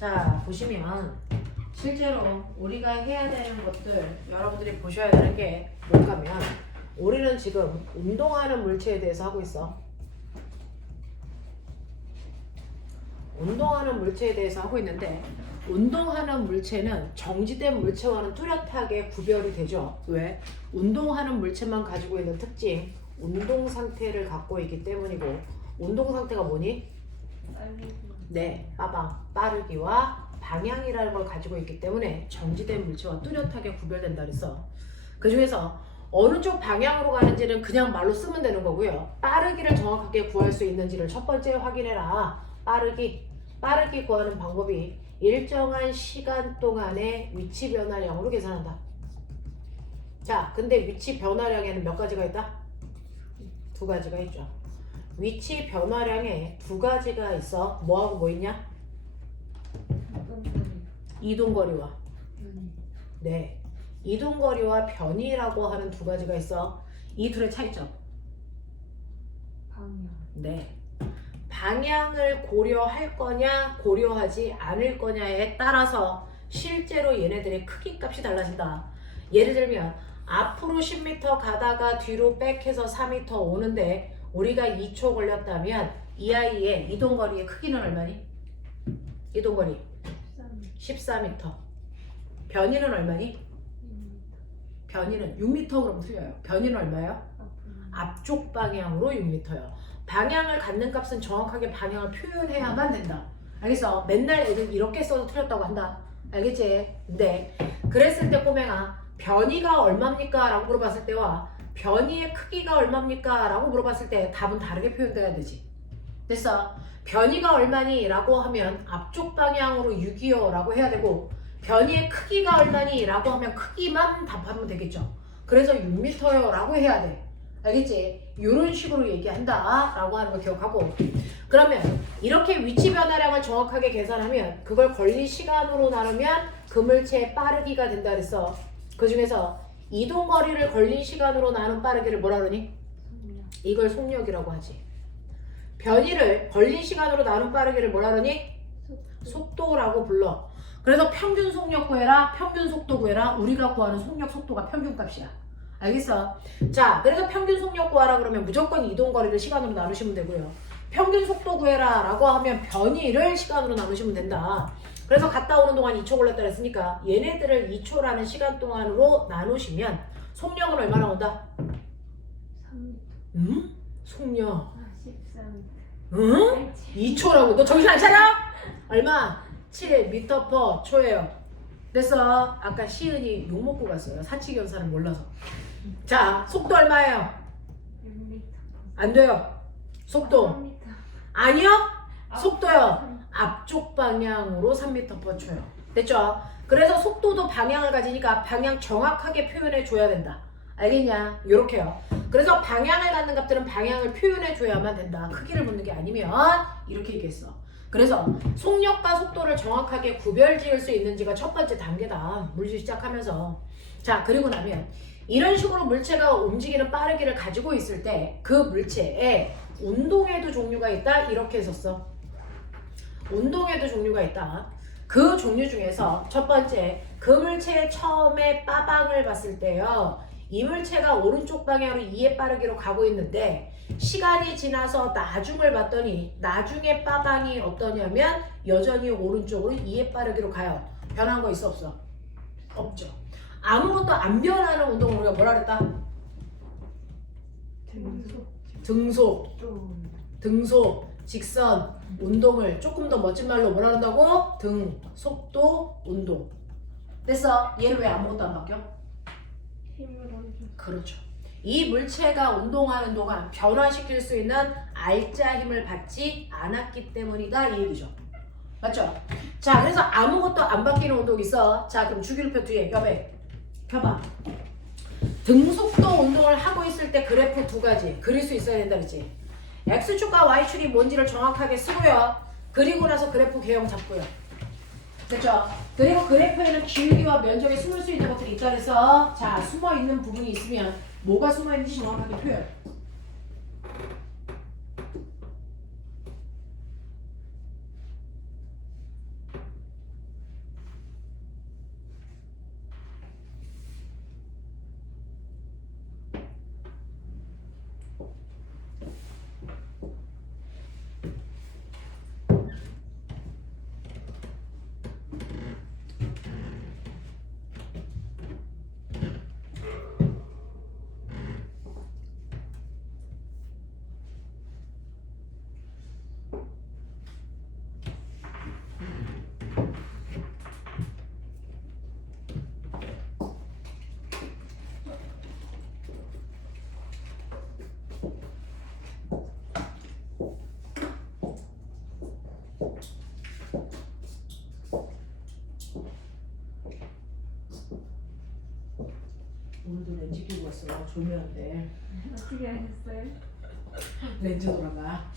자, 보시면 실제로 우리가 해야 되는 것들 여러분들이 보셔야 되는 게 뭔가면 우리는 지금 운동하는 물체에 대해서 하고 있어. 운동하는 물체에 대해서 하고 있는데 운동하는 물체는 정지된 물체와는 뚜렷하게 구별이 되죠. 왜? 운동하는 물체만 가지고 있는 특징, 운동 상태를 갖고 있기 때문이고 운동 상태가 뭐니? 네, 빠르기와 방향이라는 걸 가지고 있기 때문에 정지된 물체와 뚜렷하게 구별된다 그랬어. 그 중에서 어느 쪽 방향으로 가는지는 그냥 말로 쓰면 되는 거고요. 빠르기를 정확하게 구할 수 있는지를 첫 번째 확인해라. 빠르기 구하는 방법이 일정한 시간 동안의 위치 변화량으로 계산한다. 자, 근데 위치 변화량에는 몇 가지가 있다? 두 가지가 있죠. 위치 변화량에 두 가지가 있어. 뭐하고 뭐 있냐? 이동거리와 네, 이동거리와 변이라고 하는 두 가지가 있어. 이 둘의 차이점. 방향. 네, 방향을 고려할 거냐 고려하지 않을 거냐에 따라서 실제로 얘네들의 크기 값이 달라진다. 예를 들면 앞으로 10m 가다가 뒤로 백해서 4m 오는데 우리가 2초 걸렸다면 이 아이의 이동거리의 크기는 얼마니? 이동거리 14m. 변이는 얼마니? 변이는 6m 그러면 틀려요. 변이는 얼마예요? 앞쪽 방향으로 6m요. 방향을 갖는 값은 정확하게 방향을 표현해야만 된다. 알겠어? 맨날 애들 이렇게 써도 틀렸다고 한다. 알겠지? 네. 그랬을 때 꼬맹아, 변이가 얼마입니까? 라고 물어봤을 때와 변이의 크기가 얼마입니까? 라고 물어봤을 때 답은 다르게 표현돼야 되지. 됐어? 변이가 얼마니? 라고 하면 앞쪽 방향으로 6이요 라고 해야 되고 변이의 크기가 얼마니? 라고 하면 크기만 답하면 되겠죠. 그래서 6m요 라고 해야 돼. 알겠지? 이런 식으로 얘기한다 라고 하는 거 기억하고, 그러면 이렇게 위치 변화량을 정확하게 계산하면 그걸 걸린 시간으로 나누면 그 물체의 빠르기가 된다 그랬어. 그 중에서 이동거리를 걸린 시간으로 나눈 빠르기를 뭐라 그러니? 이걸 속력이라고 하지. 변이를 걸린 시간으로 나눈 빠르기를 뭐라 그러니? 속도라고 불러. 그래서 평균 속력 구해라, 평균 속도 구해라. 우리가 구하는 속력 속도가 평균값이야. 알겠어? 자, 그래서 평균 속력 구하라 그러면 무조건 이동거리를 시간으로 나누시면 되고요. 평균 속도 구해라 라고 하면 변이를 시간으로 나누시면 된다. 그래서 갔다 오는 동안 2초 걸렸다 그랬으니까 얘네들을 2초라는 시간 동안으로 나누시면 속력은 얼마나 온다? 3m. 응? 속력 13m. 응? 2초라고? 너 정신 안 차려? 얼마? 7m/초예요. 됐어. 아까 시은이 욕먹고 갔어요. 사치견사는 몰라서. 자, 속도 얼마예요? 6m. 안 돼요. 속도 3m. 아니요. 속도요. 앞쪽 방향으로 3m/초요. 됐죠? 그래서 속도도 방향을 가지니까 방향 정확하게 표현해 줘야 된다. 알겠냐? 요렇게요. 그래서 방향을 갖는 값들은 방향을 표현해 줘야만 된다. 크기를 묻는 게 아니면 이렇게 얘기했어. 그래서 속력과 속도를 정확하게 구별 지을 수 있는지가 첫 번째 단계다. 물질 시작하면서. 자, 그리고 나면 이런 식으로 물체가 움직이는 빠르기를 가지고 있을 때 그 물체에 운동에도 종류가 있다. 이렇게 했었어. 운동에도 종류가 있다. 그 종류 중에서 첫 번째, 그 물체의 처음에 빠방을 봤을 때요, 이 물체가 오른쪽 방향으로 2의 빠르기로 가고 있는데 시간이 지나서 나중을 봤더니 나중에 빠방이 어떠냐면 여전히 오른쪽으로 2의 빠르기로 가요. 변한 거 있어 없어? 없죠. 아무것도 안 변하는 운동을 우리가 뭐라 그랬다? 등속, 직선, 운동을 조금 더 멋진 말로 뭐라 한다고? 속도, 운동. 됐어? 얘를 왜 아무것도 안 바뀌어? 힘을 얹어. 그렇죠. 이 물체가 운동하는 동안 변화시킬 수 있는 알짜 힘을 받지 않았기 때문이다 이 얘기죠. 맞죠? 자, 그래서 아무것도 안 바뀌는 운동 있어. 자, 그럼 주기율표 뒤에 옆에 펴봐. 등속도 운동을 하고 있을 때 그래프 두 가지 그릴 수 있어야 된다 그랬지. X축과 Y축이 뭔지를 정확하게 쓰고요. 그리고 나서 그래프 개형 잡고요. 됐죠? 그리고 그래프에는 기울기와 면적에 숨을 수 있는 것들이 있다 그래서 자, 숨어있는 부분이 있으면 뭐가 숨어있는지 정확하게 표현. 오늘도 렌즈 끼고 왔어. 조명인데 어떻게 하셨어요? 렌즈 돌아가.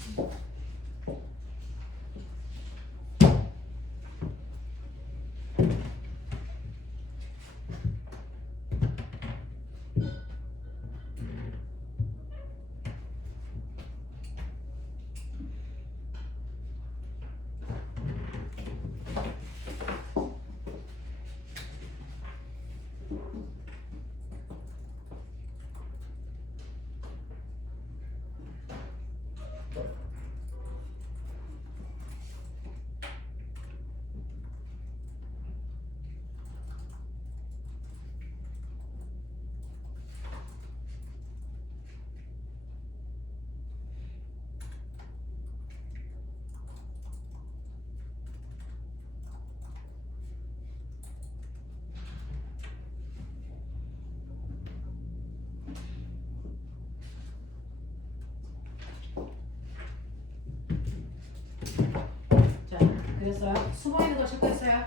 자, 그랬어요? 숨어있는 거 체크했어요?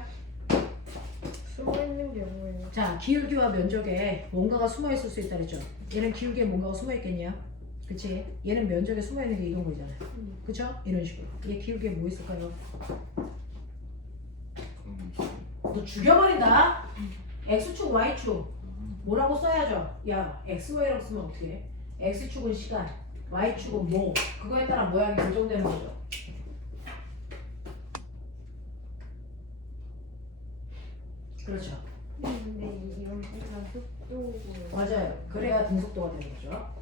숨어있는 게 뭐예요? 자, 기울기와 면적에 뭔가가 숨어있을 수 있다 그랬죠? 얘는 기울기에 뭔가가 숨어있겠냐? 그치? 얘는 면적에 숨어있는 게 이런 거잖아요. 그쵸? 이런 식으로. 얘 기울기에 뭐 있을까요? 너 죽여버린다? X축, Y축 뭐라고 써야죠? 야, XY라고 쓰면 어떻게 해? X축은 시간, Y축은 뭐 그거에 따라 모양이 고정되는 거죠. 그렇죠. 근데 이런 약간 속도고 맞아요. 그래야 등속도가 되는 거죠.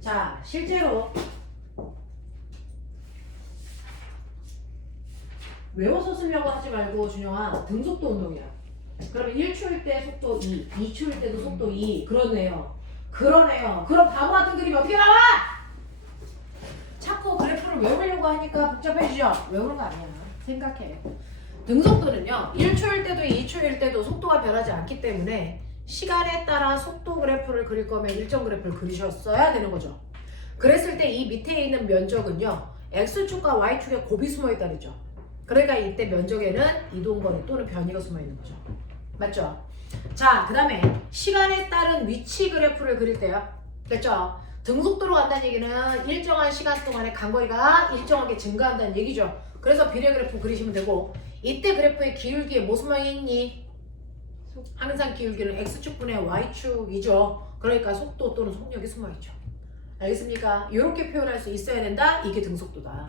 자, 실제로 외워서 쓰려고 하지 말고 준영아, 등속도 운동이야. 그러면 1초일 때 속도 2, 2초일 때도 속도 2. 그러네요. 그러네요. 그럼 바보 같은 그림이 어떻게 나와? 자꾸 그래프를 외우려고 하니까 복잡해지죠? 외우는 거 아니야. 생각해. 등속도는요, 1초일 때도 2초일 때도 속도가 변하지 않기 때문에 시간에 따라 속도 그래프를 그릴 거면 일정 그래프를 그리셨어야 되는 거죠. 그랬을 때 이 밑에 있는 면적은요, X축과 Y축에 곱이 숨어 있다 그랬죠. 그러니까 이때 면적에는 이동거리 또는 변이가 숨어 있는 거죠. 맞죠? 자, 그 다음에 시간에 따른 위치 그래프를 그릴 때요. 됐죠? 등속도로 간다는 얘기는 일정한 시간 동안에 간거리가 일정하게 증가한다는 얘기죠. 그래서 비례 그래프 그리시면 되고, 이때 그래프의 기울기에 뭐 숨어 있니? 항상 기울기는 X축분의 Y축이죠. 그러니까 속도 또는 속력이 숨어 있죠. 알겠습니까? 이렇게 표현할 수 있어야 된다. 이게 등속도다.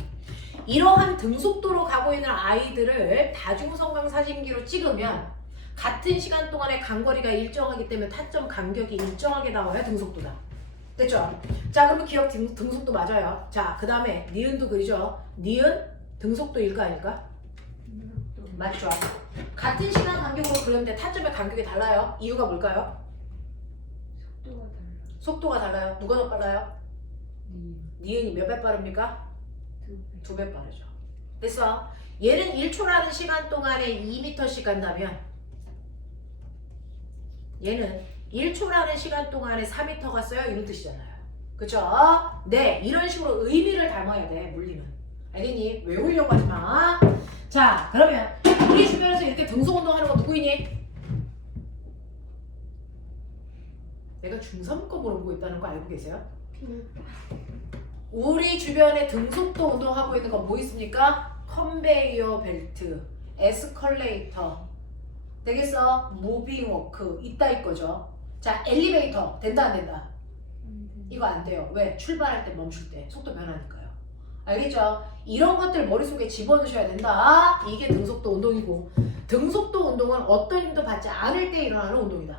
이러한 등속도로 가고 있는 아이들을 다중성강 사진기로 찍으면 같은 시간 동안에 간거리가 일정하기 때문에 타점 간격이 일정하게 나와야 등속도다. 됐죠? 자, 그러면 기억 등속도 맞아요. 자, 그 다음에 니은도 그리죠. 니은 등속도일까 아닐까? 맞죠? 같은 시간 간격으로 그렸는데 타점의 간격이 달라요. 이유가 뭘까요? 속도가 달라. 속도가 달라요. 누가 더 빨라요? 니은이 몇 배 빠릅니까? 2배. 2배 빠르죠. 됐어? 얘는 1초라는 시간 동안에 2m씩 간다면 얘는 1초라는 시간 동안에 4m 갔어요. 이런 뜻이잖아요. 그쵸? 네, 이런 식으로 의미를 담아야 돼, 물리는. 알겠니? 외우려고 하지 마. 자, 그러면 우리 주변에서 이렇게 등속운동 하는 거 누구이니? 내가 중3 거 물어보고 있다는 거 알고 계세요? 우리 주변에 등속도 운동하고 있는 거 뭐 있습니까? 컨베이어 벨트, 에스컬레이터, 되겠어? 무빙 워크, 있다 이거죠. 자, 엘리베이터, 된다 안 된다? 이거 안 돼요. 왜? 출발할 때 멈출 때 속도 변하니까요. 알겠죠? 이런 것들 머릿속에 집어넣으셔야 된다. 이게 등속도 운동이고, 등속도 운동은 어떤 힘도 받지 않을 때 일어나는 운동이다.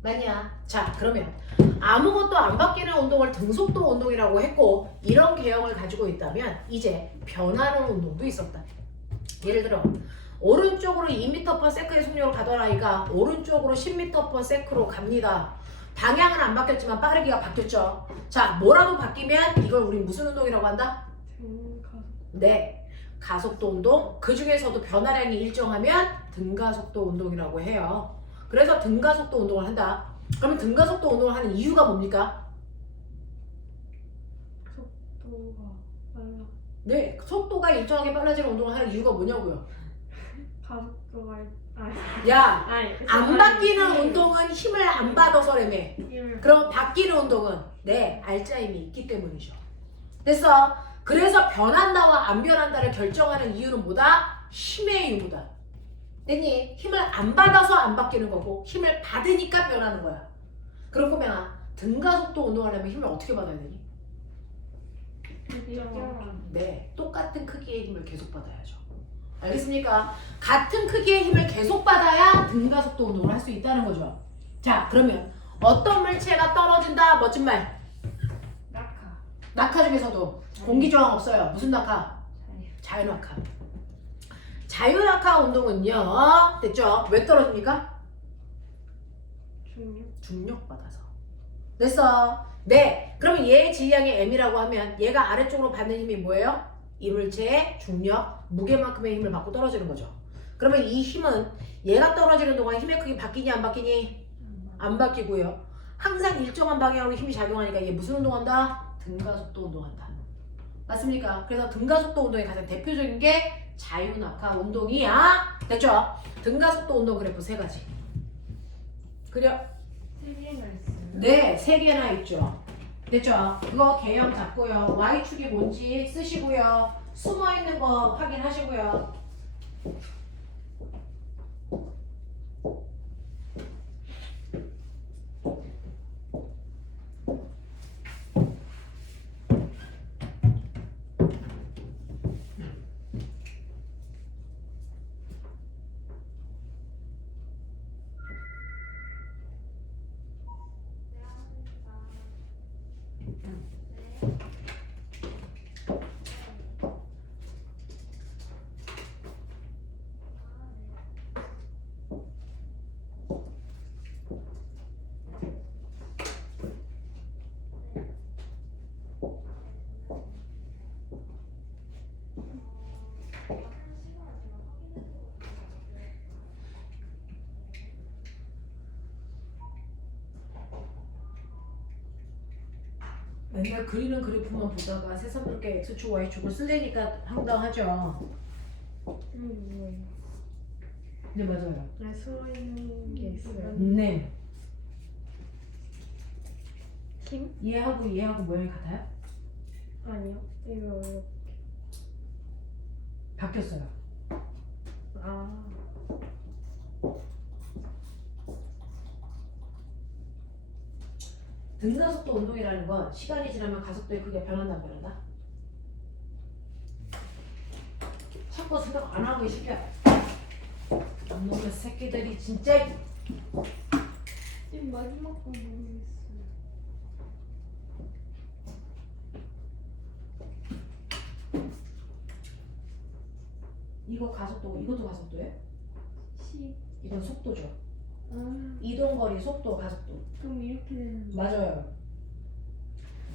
맞냐? 자, 그러면 아무것도 안 바뀌는 운동을 등속도 운동이라고 했고, 이런 개형을 가지고 있다면 이제 변하는 운동도 있었다. 예를 들어 오른쪽으로 2m/s의 속력으로 가던 아이가 오른쪽으로 10m/s로 갑니다. 방향은 안 바뀌었지만 빠르기가 바뀌었죠. 자, 뭐라도 바뀌면 이걸 우리 무슨 운동이라고 한다? 네, 가속도 운동. 그 중에서도 변화량이 일정하면 등가속도 운동이라고 해요. 그래서 등가속도 운동을 한다. 그러면 등가속도 운동을 하는 이유가 뭡니까? 속도가 빨라. 네, 속도가 일정하게 빨라지는 운동을 하는 이유가 뭐냐고요? 가속도가 야, 아니 안 바뀌는 운동은 힘을 안 받아서라며. 그럼 바뀌는 운동은 내 알짜 힘이 있기 때문이죠. 됐어? 그래서 변한다와 안 변한다를 결정하는 이유는 뭐다? 힘의 유무다. 됐니? 힘을 안 받아서 안 바뀌는 거고 힘을 받으니까 변하는 거야. 그럴 거면 등가속도 운동하려면 힘을 어떻게 받아야 되니? 네, 똑같은 크기의 힘을 계속 받아야죠. 알겠습니까? 같은 크기의 힘을 계속 받아야 등가속도 운동을 할 수 있다는 거죠. 자, 그러면 어떤 물체가 떨어진다? 멋진 말. 낙하. 낙하 중에서도 공기저항 없어요. 무슨 낙하? 자유낙하. 자유낙하 운동은요. 됐죠? 왜 떨어집니까? 중력 받아서. 됐어. 네. 그러면 얘의 질량이 m이라고 하면 얘가 아래쪽으로 받는 힘이 뭐예요? 이 물체의 중력, 무게만큼의 힘을 받고 떨어지는 거죠. 그러면 이 힘은 얘가 떨어지는 동안 힘의 크기 바뀌니 안 바뀌니? 안 바뀌고요. 항상 일정한 방향으로 힘이 작용하니까 얘 무슨 운동한다? 등가속도 운동한다. 맞습니까? 그래서 등가속도 운동의 가장 대표적인 게 자유낙하 운동이야. 됐죠? 등가속도 운동 그래프 3가지. 그려? 3개나 있어요. 네, 3개나 있죠. 됐죠? 이거 개형 잡고요. Y축이 뭔지 쓰시고요. 숨어있는 거 확인하시고요. 맨날 그리는 그래프만 보다가 새삼스럽게 X축, Y축을 쓰려니까 황당하죠. 네, 맞아요. 숨어있는 게 있어요. 네. 힘? 얘하고 모양이 같아요? 아니요. 이거 바뀌었어요. 아 등가속도 운동이라는 건 시간이 지나면 가속도의 크기가 변한다 안 변한다? 자꾸 생각 안 하고 이 새끼야. 이놈의 새끼들이 진짜. 지금 마지막 거 모르겠어요. 이거 가속도고 이것도 가속도예요? 이건 속도죠. 아 이동거리, 속도, 가속도. 그럼 이렇게 되는 거. 맞아요.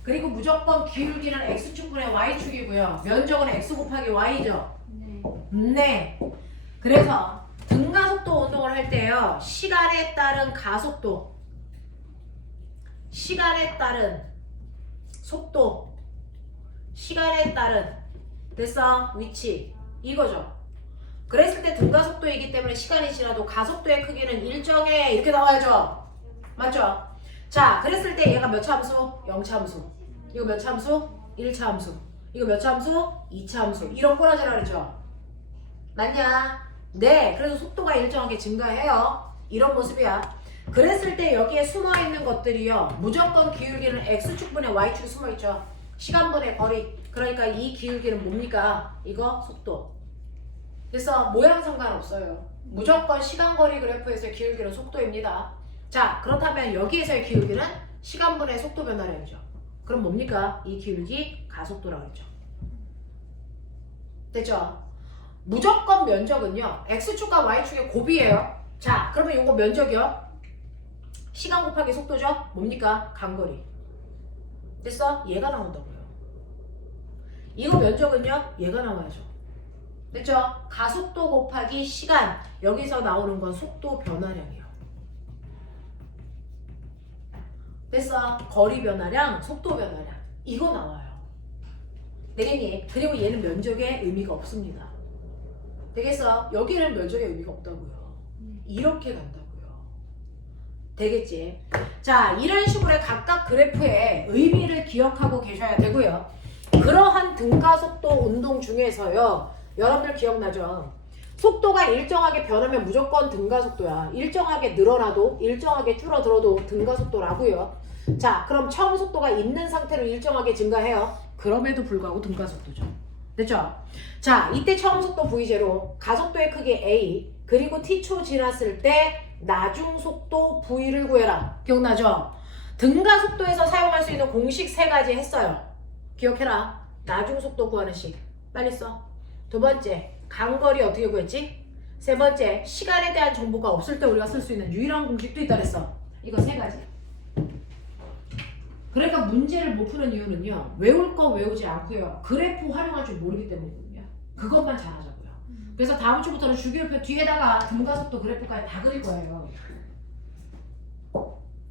그리고 무조건 기울기는 x축분의 y축이고요. 면적은 x 곱하기 y죠. 네. 네. 그래서 등가속도 운동을 할 때요. 시간에 따른 가속도, 시간에 따른 속도, 시간에 따른 됐어? 위치 이거죠. 그랬을 때 등가속도이기 때문에 시간이 지나도 가속도의 크기는 일정해 이렇게 나와야죠. 맞죠? 자, 그랬을 때 얘가 몇 차 함수? 0차 함수. 이거 몇 차 함수? 1차 함수. 이거 몇 차 함수? 2차 함수. 이런 꼬라지라 그러죠. 맞냐? 네, 그래서 속도가 일정하게 증가해요. 이런 모습이야. 그랬을 때 여기에 숨어있는 것들이요. 무조건 기울기는 x축분의 y축이 숨어있죠. 시간분의 거리. 그러니까 이 기울기는 뭡니까? 이거 속도. 그래서 모양 상관없어요. 무조건 시간거리 그래프에서의 기울기는 속도입니다. 자, 그렇다면 여기에서의 기울기는 시간분의 속도 변화량이죠. 그럼 뭡니까? 이 기울기 가속도라고 했죠. 됐죠? 무조건 면적은요. x축과 y축의 곱이에요. 자, 그러면 이거 면적이요. 시간 곱하기 속도죠. 뭡니까? 간거리. 됐어? 얘가 나온다고요. 이거 면적은요. 얘가 나와야죠. 됐죠? 가속도 곱하기 시간. 여기서 나오는 건 속도 변화량이에요. 됐어? 거리 변화량, 속도 변화량. 이거 나와요. 되겠니? 그리고 얘는 면적에 의미가 없습니다. 되겠어? 여기는 면적의 의미가 없다고요. 이렇게 간다고요. 되겠지? 자, 이런 식으로 각각 그래프의 의미를 기억하고 계셔야 되고요. 그러한 등가속도 운동 중에서요. 여러분들 기억나죠? 속도가 일정하게 변하면 무조건 등가속도야. 일정하게 늘어나도 일정하게 줄어들어도 등가속도라고요. 자, 그럼 처음 속도가 있는 상태로 일정하게 증가해요. 그럼에도 불구하고 등가속도죠. 됐죠? 자, 이때 처음 속도 V0, 가속도의 크기 A, 그리고 t초 지났을 때 나중 속도 V를 구해라. 기억나죠? 등가속도에서 사용할 수 있는 공식 3가지 했어요. 기억해라. 나중 속도 구하는 식. 빨리 써. 두 번째, 간거리 어떻게 구했지? 세 번째, 시간에 대한 정보가 없을 때 우리가 쓸 수 있는 유일한 공식도 있다 그랬어. 이거 3가지. 그러니까 문제를 못 푸는 이유는요. 외울 거 외우지 않고요. 그래프 활용할 줄 모르기 때문이거든요. 그것만 잘하자고요. 그래서 다음 주부터는 주기율표 뒤에다가 등가속도 그래프까지 다 그릴 거예요.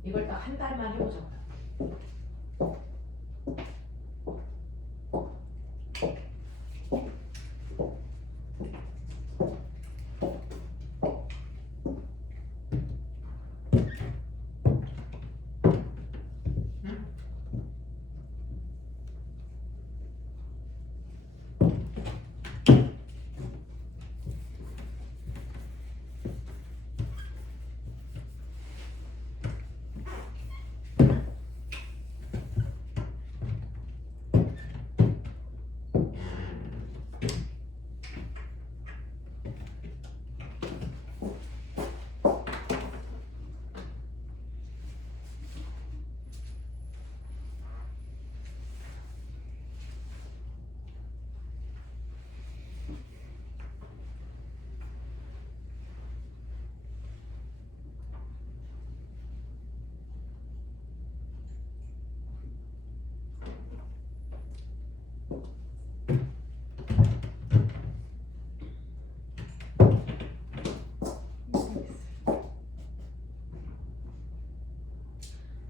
이걸 딱 한 달만 해보자고요.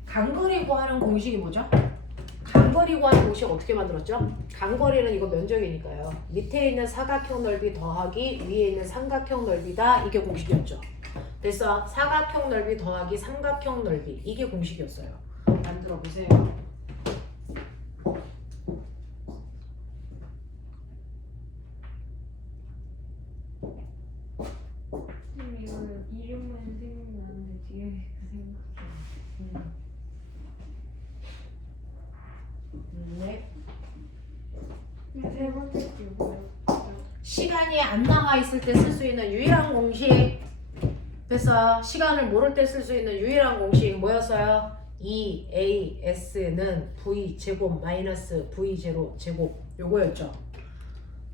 간거리 구하는 공식이 뭐죠? 간거리 구하는 공식 어떻게 만들었죠? 간거리는 이거 면적이니까요. 밑에 있는 사각형 넓이 더하기 위에 있는 삼각형 넓이다. 이게 공식이었죠. 됐어? 사각형 넓이 더하기 삼각형 넓이. 이게 공식이었어요. 만들어 보세요. 이거 이름만 생각나는데 뒤에 생각해. 네. 세 번째 게 뭐예요? 시간이 안 나와 있을 때 쓸 수 있는 유일한 공식. 그래서 시간을 모를 때 쓸 수 있는 유일한 공식 뭐였어요? EAS는 V 제곱 마이너스 V0 제곱 요거였죠.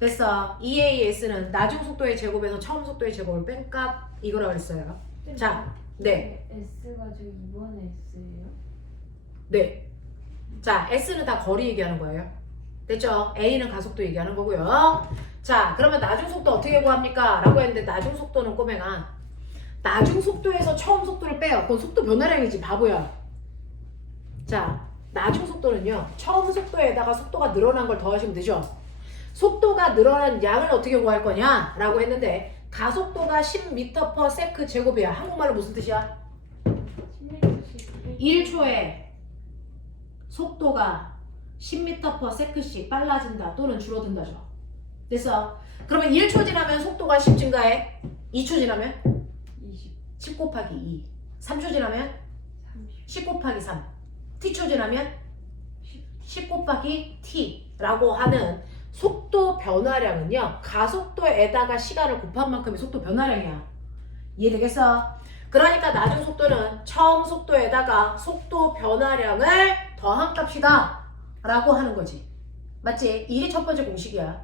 됐어. EAS는 나중 속도의 제곱에서 처음 속도의 제곱을 뺀 값 이거라고 그랬어요. 자, 네. S가 저 2번 S예요? 네. 자, S는 다 거리 얘기하는 거예요. 됐죠? A는 가속도 얘기하는 거고요. 자, 그러면 나중 속도 어떻게 구합니까? 라고 했는데 나중 속도는 꼬맹아. 나중 속도에서 처음 속도를 빼요. 그건 속도 변화량이지 바보야. 자, 나중 속도는요. 처음 속도에다가 속도가 늘어난 걸 더하시면 되죠. 속도가 늘어난 양을 어떻게 구할 거냐? 라고 했는데 가속도가 10m/s 제곱이야. 한국말로 무슨 뜻이야? 1초에 속도가 10m/s씩 빨라진다 또는 줄어든다죠. 됐어? 그러면 1초 지나면 속도가 10 증가해. 2초 지나면 20, 10 곱하기 2. 3초 지나면 30, 10 곱하기 3. t초 지나면 10 곱하기 t라고 하는 속도 변화량은요. 가속도에다가 시간을 곱한 만큼의 속도 변화량이야. 이해되겠어? 그러니까 나중 속도는 처음 속도에다가 속도 변화량을 더한 값이다 라고 하는 거지. 맞지? 이게 첫 번째 공식이야.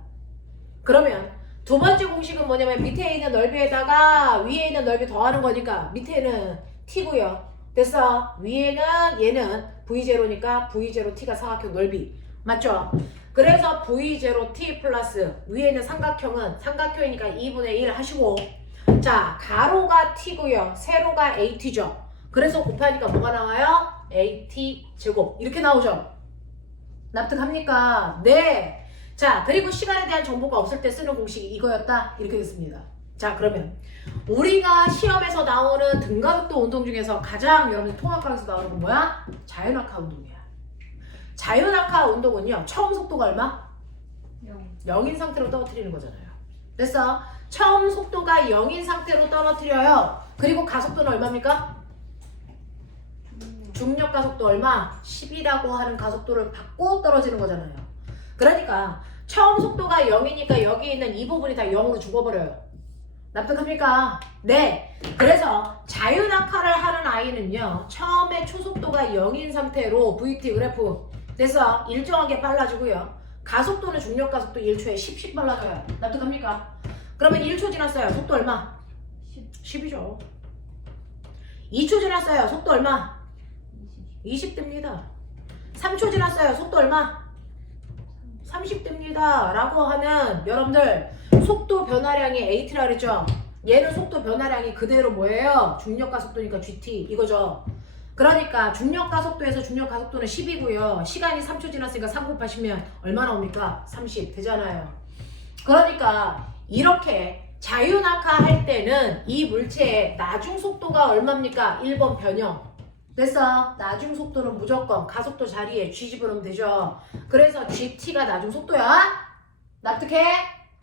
그러면 두 번째 공식은 뭐냐면 밑에 있는 넓이에다가 위에 있는 넓이 더하는 거니까 밑에는 t고요. 됐어? 위에는 얘는 V0니까 V0t가 사각형 넓이. 맞죠? 그래서 V0t 플러스 위에 있는 삼각형은 삼각형이니까 2분의 1 하시고 자, 가로가 t고요. 세로가 at죠. 그래서 곱하니까 뭐가 나와요? at 제곱 이렇게 나오죠. 납득합니까? 네. 자, 그리고 시간에 대한 정보가 없을 때 쓰는 공식이 이거였다. 이렇게 됐습니다. 자, 그러면 우리가 시험에서 나오는 등가속도 운동 중에서 가장 여러분들 통합강에서 나오는 건 뭐야? 자연낙하 운동이야. 자연낙하 운동은요, 처음 속도가 얼마? 0인 상태로 떨어뜨리는 거잖아요. 됐어? 처음 속도가 0인 상태로 떨어뜨려요. 그리고 가속도는 얼마입니까? 중력 가속도 얼마? 10이라고 하는 가속도를 받고 떨어지는 거잖아요. 그러니까 처음 속도가 0이니까 여기 있는 이 부분이 다 0으로 죽어버려요. 납득합니까? 네. 그래서 자유낙하를 하는 아이는요, 처음에 초속도가 0인 상태로 VT 그래프 돼서 일정하게 빨라지고요. 가속도는 중력 가속도 1초에 10씩 빨라져요. 납득합니까? 그러면 1초 지났어요. 속도 얼마? 10이죠. 2초 지났어요. 속도 얼마? 20 됩니다. 3초 지났어요. 속도 얼마? 30 됩니다. 라고 하는 여러분들 속도 변화량이 AT라 그랬죠? 얘는 속도 변화량이 그대로 뭐예요? 중력 가속도니까 GT 이거죠. 그러니까 중력 가속도에서 중력 가속도는 10이고요. 시간이 3초 지났으니까 3 곱하시면 얼마 나옵니까? 30 되잖아요. 그러니까 이렇게 자유낙하 할 때는 이 물체의 나중 속도가 얼마입니까? 1번 변형. 됐어? 나중 속도는 무조건 가속도 자리에 G 집어넣으면 되죠. 그래서 GT가 나중 속도야. 납득해?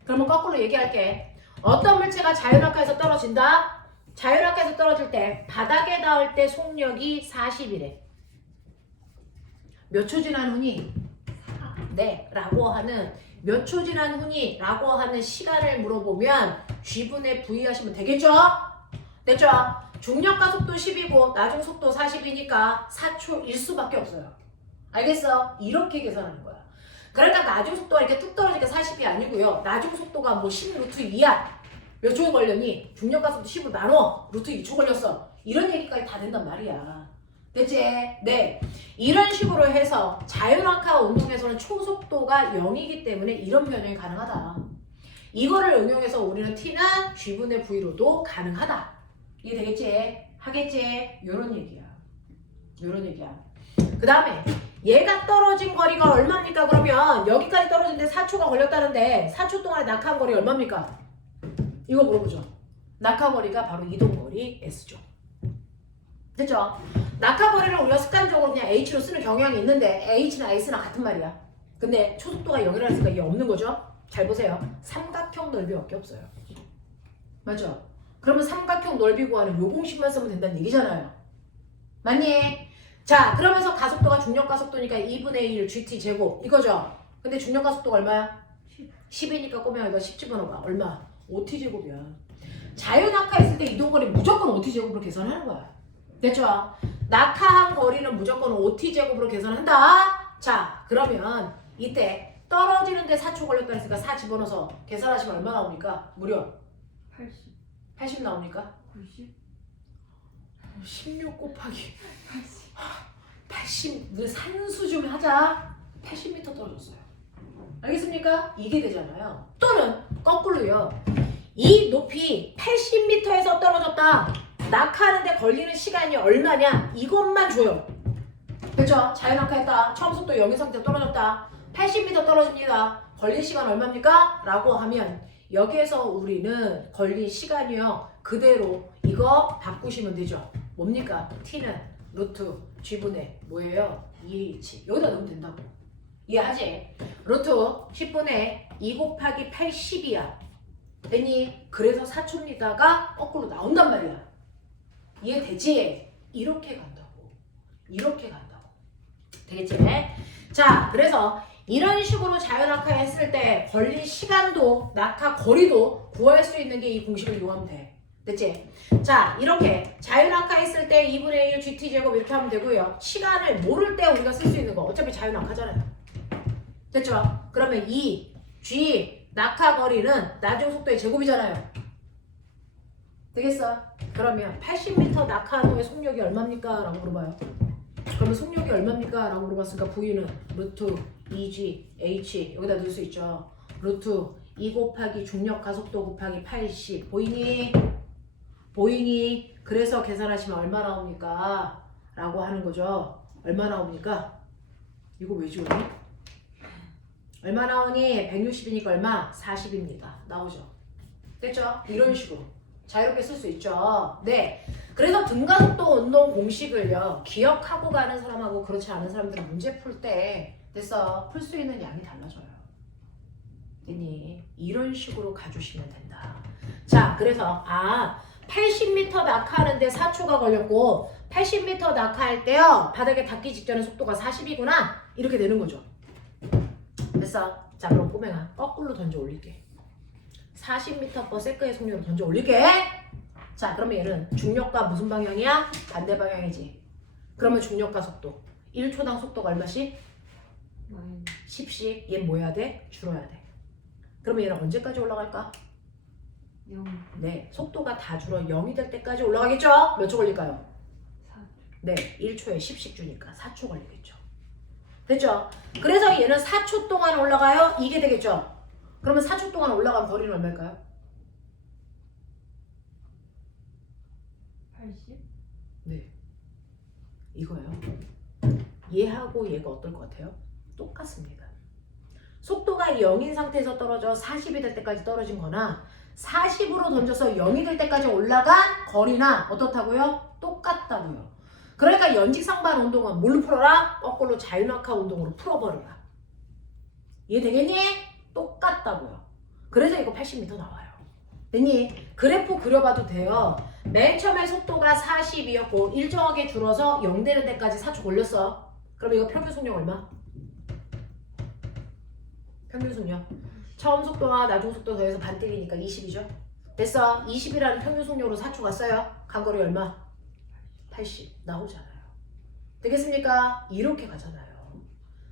그러면 거꾸로 얘기할게. 어떤 물체가 자유낙하에서 떨어진다? 자유낙하에서 떨어질 때 바닥에 닿을 때 속력이 40이래. 몇 초 지난 후니? 네 라고 하는 몇 초 지난 후니? 라고 하는 시간을 물어보면 G분의 V 하시면 되겠죠? 됐죠? 중력 가속도 10이고 나중 속도 40이니까 4초일 수밖에 없어요. 알겠어? 이렇게 계산하는 거야. 그러니까 나중 속도가 이렇게 뚝 떨어지니까 40이 아니고요. 나중 속도가 뭐 10 루트 2야. 몇 초 걸렸니? 중력 가속도 10을 나눠. 루트 2초 걸렸어. 이런 얘기까지 다 된단 말이야. 됐지? 네. 이런 식으로 해서 자유낙하 운동에서는 초속도가 0이기 때문에 이런 변형이 가능하다. 이거를 응용해서 우리는 T는 G분의 V로도 가능하다. 이게 되겠지? 하겠지? 요런 얘기야. 요런 얘기야. 그 다음에 얘가 떨어진 거리가 얼마입니까? 그러면 여기까지 떨어지는데 4초가 걸렸다는데 4초 동안에 낙하한 거리 얼마입니까? 이거 물어보죠. 낙하거리가 바로 이동거리 S죠. 됐죠? 낙하거리를 우리가 습관적으로 그냥 H로 쓰는 경향이 있는데 H나 S나 같은 말이야. 근데 초속도가 0이라 했으니까 이게 없는 거죠? 잘 보세요. 삼각형 넓이밖에 없어요. 맞죠? 그러면 삼각형 넓이 구하는 요 공식만 쓰면 된다는 얘기잖아요. 맞니? 자, 그러면서 가속도가 중력 가속도니까 2분의 1 GT 제곱 이거죠? 근데 중력 가속도가 얼마야? 10이니까 꼬매야 이거 10 집어넣어봐. 얼마? 5t 제곱이야. 자유낙하 했을 때 이동거리 무조건 5t 제곱으로 계산하는 거야. 됐죠? 낙하한 거리는 무조건 5t 제곱으로 계산한다. 자, 그러면 이때 떨어지는데 4초 걸렸다 했으니까 4 집어넣어서 계산하시면 얼마 나옵니까? 무려 80 나옵니까? 90? 16 곱하기 80 산수 좀 하자. 80m 떨어졌어요. 알겠습니까? 이게 되잖아요. 또는 거꾸로요. 이 높이 80m에서 떨어졌다. 낙하하는데 걸리는 시간이 얼마냐? 이것만 줘요. 그렇죠? 자유낙하했다. 처음 속도 0인 상태로 떨어졌다. 80m 떨어집니다. 걸린 시간 얼마입니까? 라고 하면 여기에서 우리는 걸린 시간이요. 그대로 이거 바꾸시면 되죠. 뭡니까? T는 루트 G분의 뭐예요? 2H. 여기다 넣으면 된다고. 이해하지? 루트 10분의 2 곱하기 80이야. 됐니? 그래서 4초미터가 거꾸로 나온단 말이야. 이해되지? 이렇게 간다고. 이렇게 간다고. 되겠지? 자, 그래서 이런 식으로 자유낙하 했을 때 걸린 시간도 낙하 거리도 구할 수 있는 게 이 공식을 이용하면 돼. 됐지? 자, 이렇게 자유낙하 했을 때 2분의 1 GT제곱 이렇게 하면 되고요. 시간을 모를 때 우리가 쓸 수 있는 거 어차피 자유낙하잖아요. 됐죠? 그러면 이 G 낙하 거리는 나중 속도의 제곱이잖아요. 되겠어? 그러면 80m 낙하한 후의 속력이 얼마입니까? 라고 물어봐요. 그러면 속력이 얼마입니까? 라고 물어봤으니까 V는 루트 2G H 여기다 넣을 수 있죠. 루트 2 곱하기 중력 가속도 곱하기 80 보이니? 보이니? 그래서 계산하시면 얼마 나옵니까? 라고 하는 거죠. 얼마 나옵니까? 이거 왜 지웠니? 얼마 나오니? 160이니까 얼마? 40입니다. 나오죠. 됐죠? 이런 식으로 자유롭게 쓸 수 있죠. 네. 그래서 등가속도 운동 공식을요, 기억하고 가는 사람하고 그렇지 않은 사람들은 문제 풀 때 됐어. 풀 수 있는 양이 달라져요. 됐니? 이런 식으로 가주시면 된다. 자, 그래서 80m 낙하하는데 4초가 걸렸고 80m 낙하할 때요, 바닥에 닿기 직전에 속도가 40이구나. 이렇게 되는 거죠. 됐어. 자, 그럼 꼬맹아 거꾸로 던져 올릴게. 40m/s의 속력으로 던져 올릴게. 자, 그러면 얘는 중력과 무슨 방향이야? 반대 방향이지. 그러면 중력과 속도 1초당 속도가 얼마씩? 10씩. 얘는 뭐 해야 돼? 줄어야 돼. 그러면 얘는 언제까지 올라갈까? 0. 네, 속도가 다 줄어 0이 될 때까지 올라가겠죠? 몇 초 걸릴까요? 4. 네, 1초에 10씩 주니까 4초 걸리겠죠. 됐죠? 그래서 얘는 4초 동안 올라가요? 이게 되겠죠? 그러면 4초 동안 올라간 거리는 얼마일까요? 80. 네, 이거예요. 얘하고 얘가 어떨 것 같아요? 똑같습니다. 속도가 0인 상태에서 떨어져 40이 될 때까지 떨어진 거나 40으로 던져서 0이 될 때까지 올라간 거리나 어떻다고요? 똑같다고요. 그러니까 연직상반 운동은 뭘로 풀어라? 거꾸로 자유낙하 운동으로 풀어버려라. 이해되겠니? 똑같다고요. 그래서 이거 80m 나와요. 됐니? 그래프 그려봐도 돼요. 맨 처음에 속도가 40이었고 일정하게 줄어서 0 되는 데까지 4초 걸렸어. 그럼 이거 평균 속력 얼마? 평균 속력. 처음 속도와 나중 속도 더해서 반대기니까 20이죠. 됐어. 20이라는 평균 속력으로 4초 갔어요. 간거리 얼마? 80. 나오잖아요. 되겠습니까? 이렇게 가잖아요.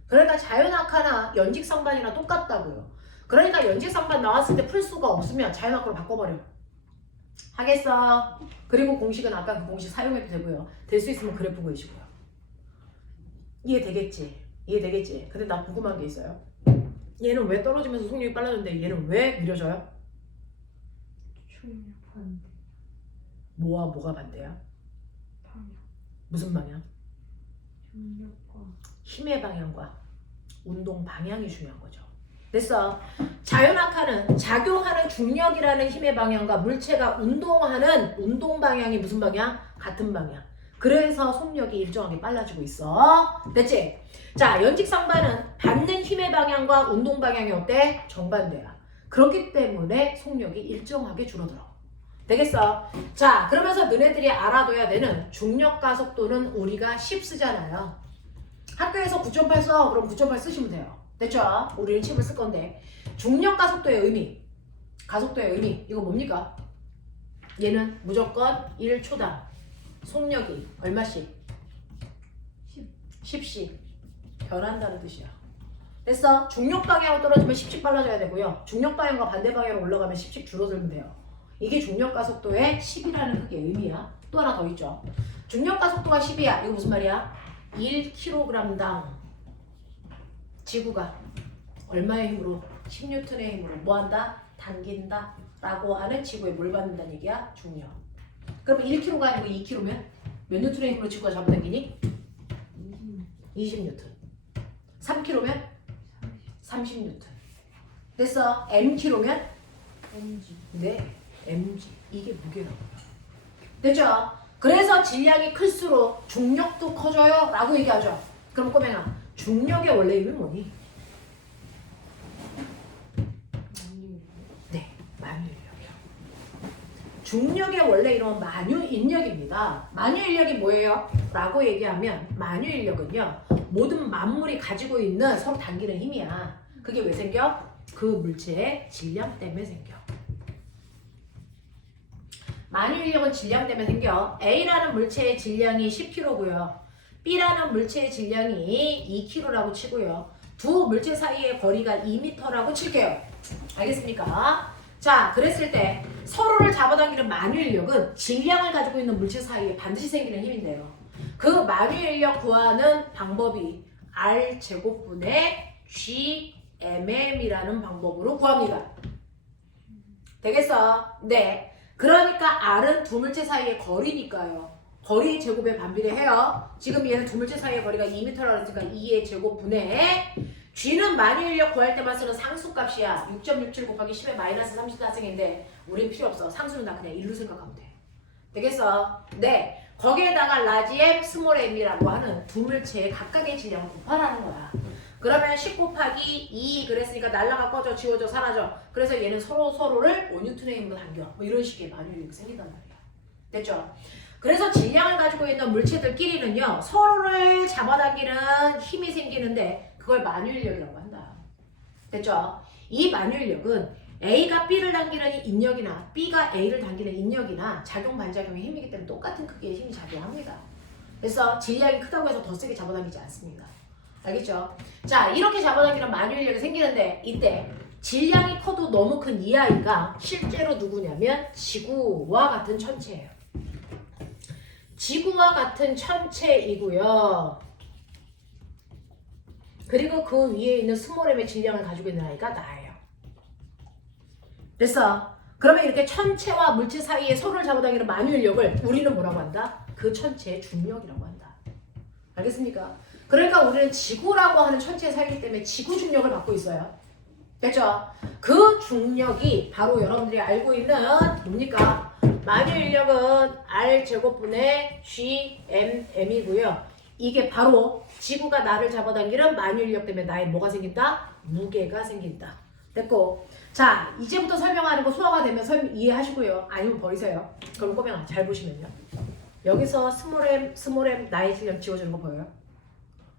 그러니까 자유낙하나 연직상반이나 똑같다고요. 그러니까 연직상반 나왔을 때 풀 수가 없으면 자유낙하로 바꿔버려. 하겠어. 그리고 공식은 아까 그 공식 사용해도 되고요. 될 수 있으면 그래프 그리시고요. 이해되겠지? 이해되겠지? 근데 나 궁금한 게 있어요. 얘는 왜 떨어지면서 속력이 빨라졌는데 얘는 왜 느려져요? 중력 반대. 뭐와 뭐가 반대야? 방향. 무슨 방향? 중력과 힘의 방향과 운동 방향이 중요한 거죠. 됐어. 자유낙하는 작용하는 중력이라는 힘의 방향과 물체가 운동하는 운동 방향이 무슨 방향? 같은 방향. 그래서 속력이 일정하게 빨라지고 있어. 됐지? 자, 연직상반은 받는 힘의 방향과 운동 방향이 어때? 정반대야. 그렇기 때문에 속력이 일정하게 줄어들어. 되겠어? 자, 그러면서 너네들이 알아둬야 되는 중력과 속도는 우리가 10 쓰잖아요. 학교에서 9.8 써. 그럼 9.8 쓰시면 돼요. 됐죠? 우리는 10을 쓸 건데 중력과 속도의 의미, 가속도의 의미, 이거 뭡니까? 얘는 무조건 1초당 속력이 얼마씩? 10씩 변한다는 뜻이야. 됐어? 중력 방향으로 떨어지면 10씩 빨라져야 되고요. 중력 방향과 반대 방향으로 올라가면 10씩 줄어들면 돼요. 이게 중력과 속도의 10이라는 그게 의미야. 또 하나 더 있죠. 중력과 속도가 10이야. 이거 무슨 말이야? 1kg당 지구가 얼마의 힘으로? 10N의 힘으로 뭐한다? 당긴다 라고 하는 지구에 뭘 받는다는 얘기야? 중력. 그러면 1kg가 아니고 2kg면 몇 N의 힘으로 지구가 잡아당기니? 20N. 3kg면? 30N. 됐어. mkg면? mg. 네, mg. 이게 무게라고. 됐죠? 그래서 질량이 클수록 중력도 커져요 라고 얘기하죠. 그럼 꼬맹아, 중력의 원래 이름이 뭐니? 네, 만유인력이요. 중력의 원래 이름은 만유인력입니다. 만유인력이 뭐예요? 라고 얘기하면 만유인력은요, 모든 만물이 가지고 있는 서로 당기는 힘이야. 그게 왜 생겨? 그 물체의 질량 때문에 생겨. 만유인력은 질량 때문에 생겨. A라는 물체의 질량이 10kg고요. B라는 물체의 질량이 2kg라고 치고요. 두 물체 사이의 거리가 2m라고 칠게요. 알겠습니까? 자, 그랬을 때 서로를 잡아당기는 만유인력은 질량을 가지고 있는 물체 사이에 반드시 생기는 힘인데요. 그 만유인력 구하는 방법이 R제곱분의 GMM이라는 방법으로 구합니다. 되겠어? 네. 그러니까 R은 두 물체 사이의 거리니까요. 거리 제곱에 반비례해요. 지금 얘는 두 물체 사이의 거리가 2m라고 했으니까 2의 제곱분의 G는 만유인력 구할 때만 쓰는 상수값이야. 6.67 곱하기 10의 마이너스 34승인데 우린 필요 없어. 상수는 다 그냥 1로 생각하면 돼. 되겠어? 네. 거기에다가 라지 M, 스몰 m이라고 하는 두 물체의 각각의 질량을 곱하라는 거야. 그러면 10 곱하기 2 그랬으니까 날라가 꺼져 지워져 사라져. 그래서 얘는 서로를 5N의 힘으로 당겨. 뭐 이런 식의 만유인력이 생긴단 말이야. 됐죠? 그래서 질량을 가지고 있는 물체들끼리는요. 서로를 잡아당기는 힘이 생기는데 그걸 만유인력이라고 한다. 됐죠? 이 만유인력은 A가 B를 당기는 인력이나 B가 A를 당기는 인력이나 작용 반작용의 힘이기 때문에 똑같은 크기의 힘이 작용합니다. 그래서 질량이 크다고 해서 더 세게 잡아당기지 않습니다. 알겠죠? 자, 이렇게 잡아당기는 만유인력이 생기는데 이때 질량이 커도 너무 큰 이 아이가 실제로 누구냐면 지구와 같은 천체예요. 지구와 같은 천체이고요. 그리고 그 위에 있는 스몰 m의 질량을 가지고 있는 아이가 나예요. 됐어? 그러면 이렇게 천체와 물체 사이에 서로를 잡아당기는 만유인력을 우리는 뭐라고 한다? 그 천체의 중력이라고 한다. 알겠습니까? 그러니까 우리는 지구라고 하는 천체에 살기 때문에 지구 중력을 받고 있어요. 됐죠? 그 중력이 바로 여러분들이 알고 있는 뭡니까? 만유인력은 R제곱분의 GMM이고요. 이게 바로 지구가 나를 잡아당기는 만유인력 때문에 나의 뭐가 생긴다? 무게가 생긴다. 됐고, 자 이제부터 설명하는 거 소화가 되면 이해하시고요. 아니면 버리세요. 그럼 꼬맹아 잘 보시면요. 여기서 스몰 m 나의 질량 지워주는 거 보여요?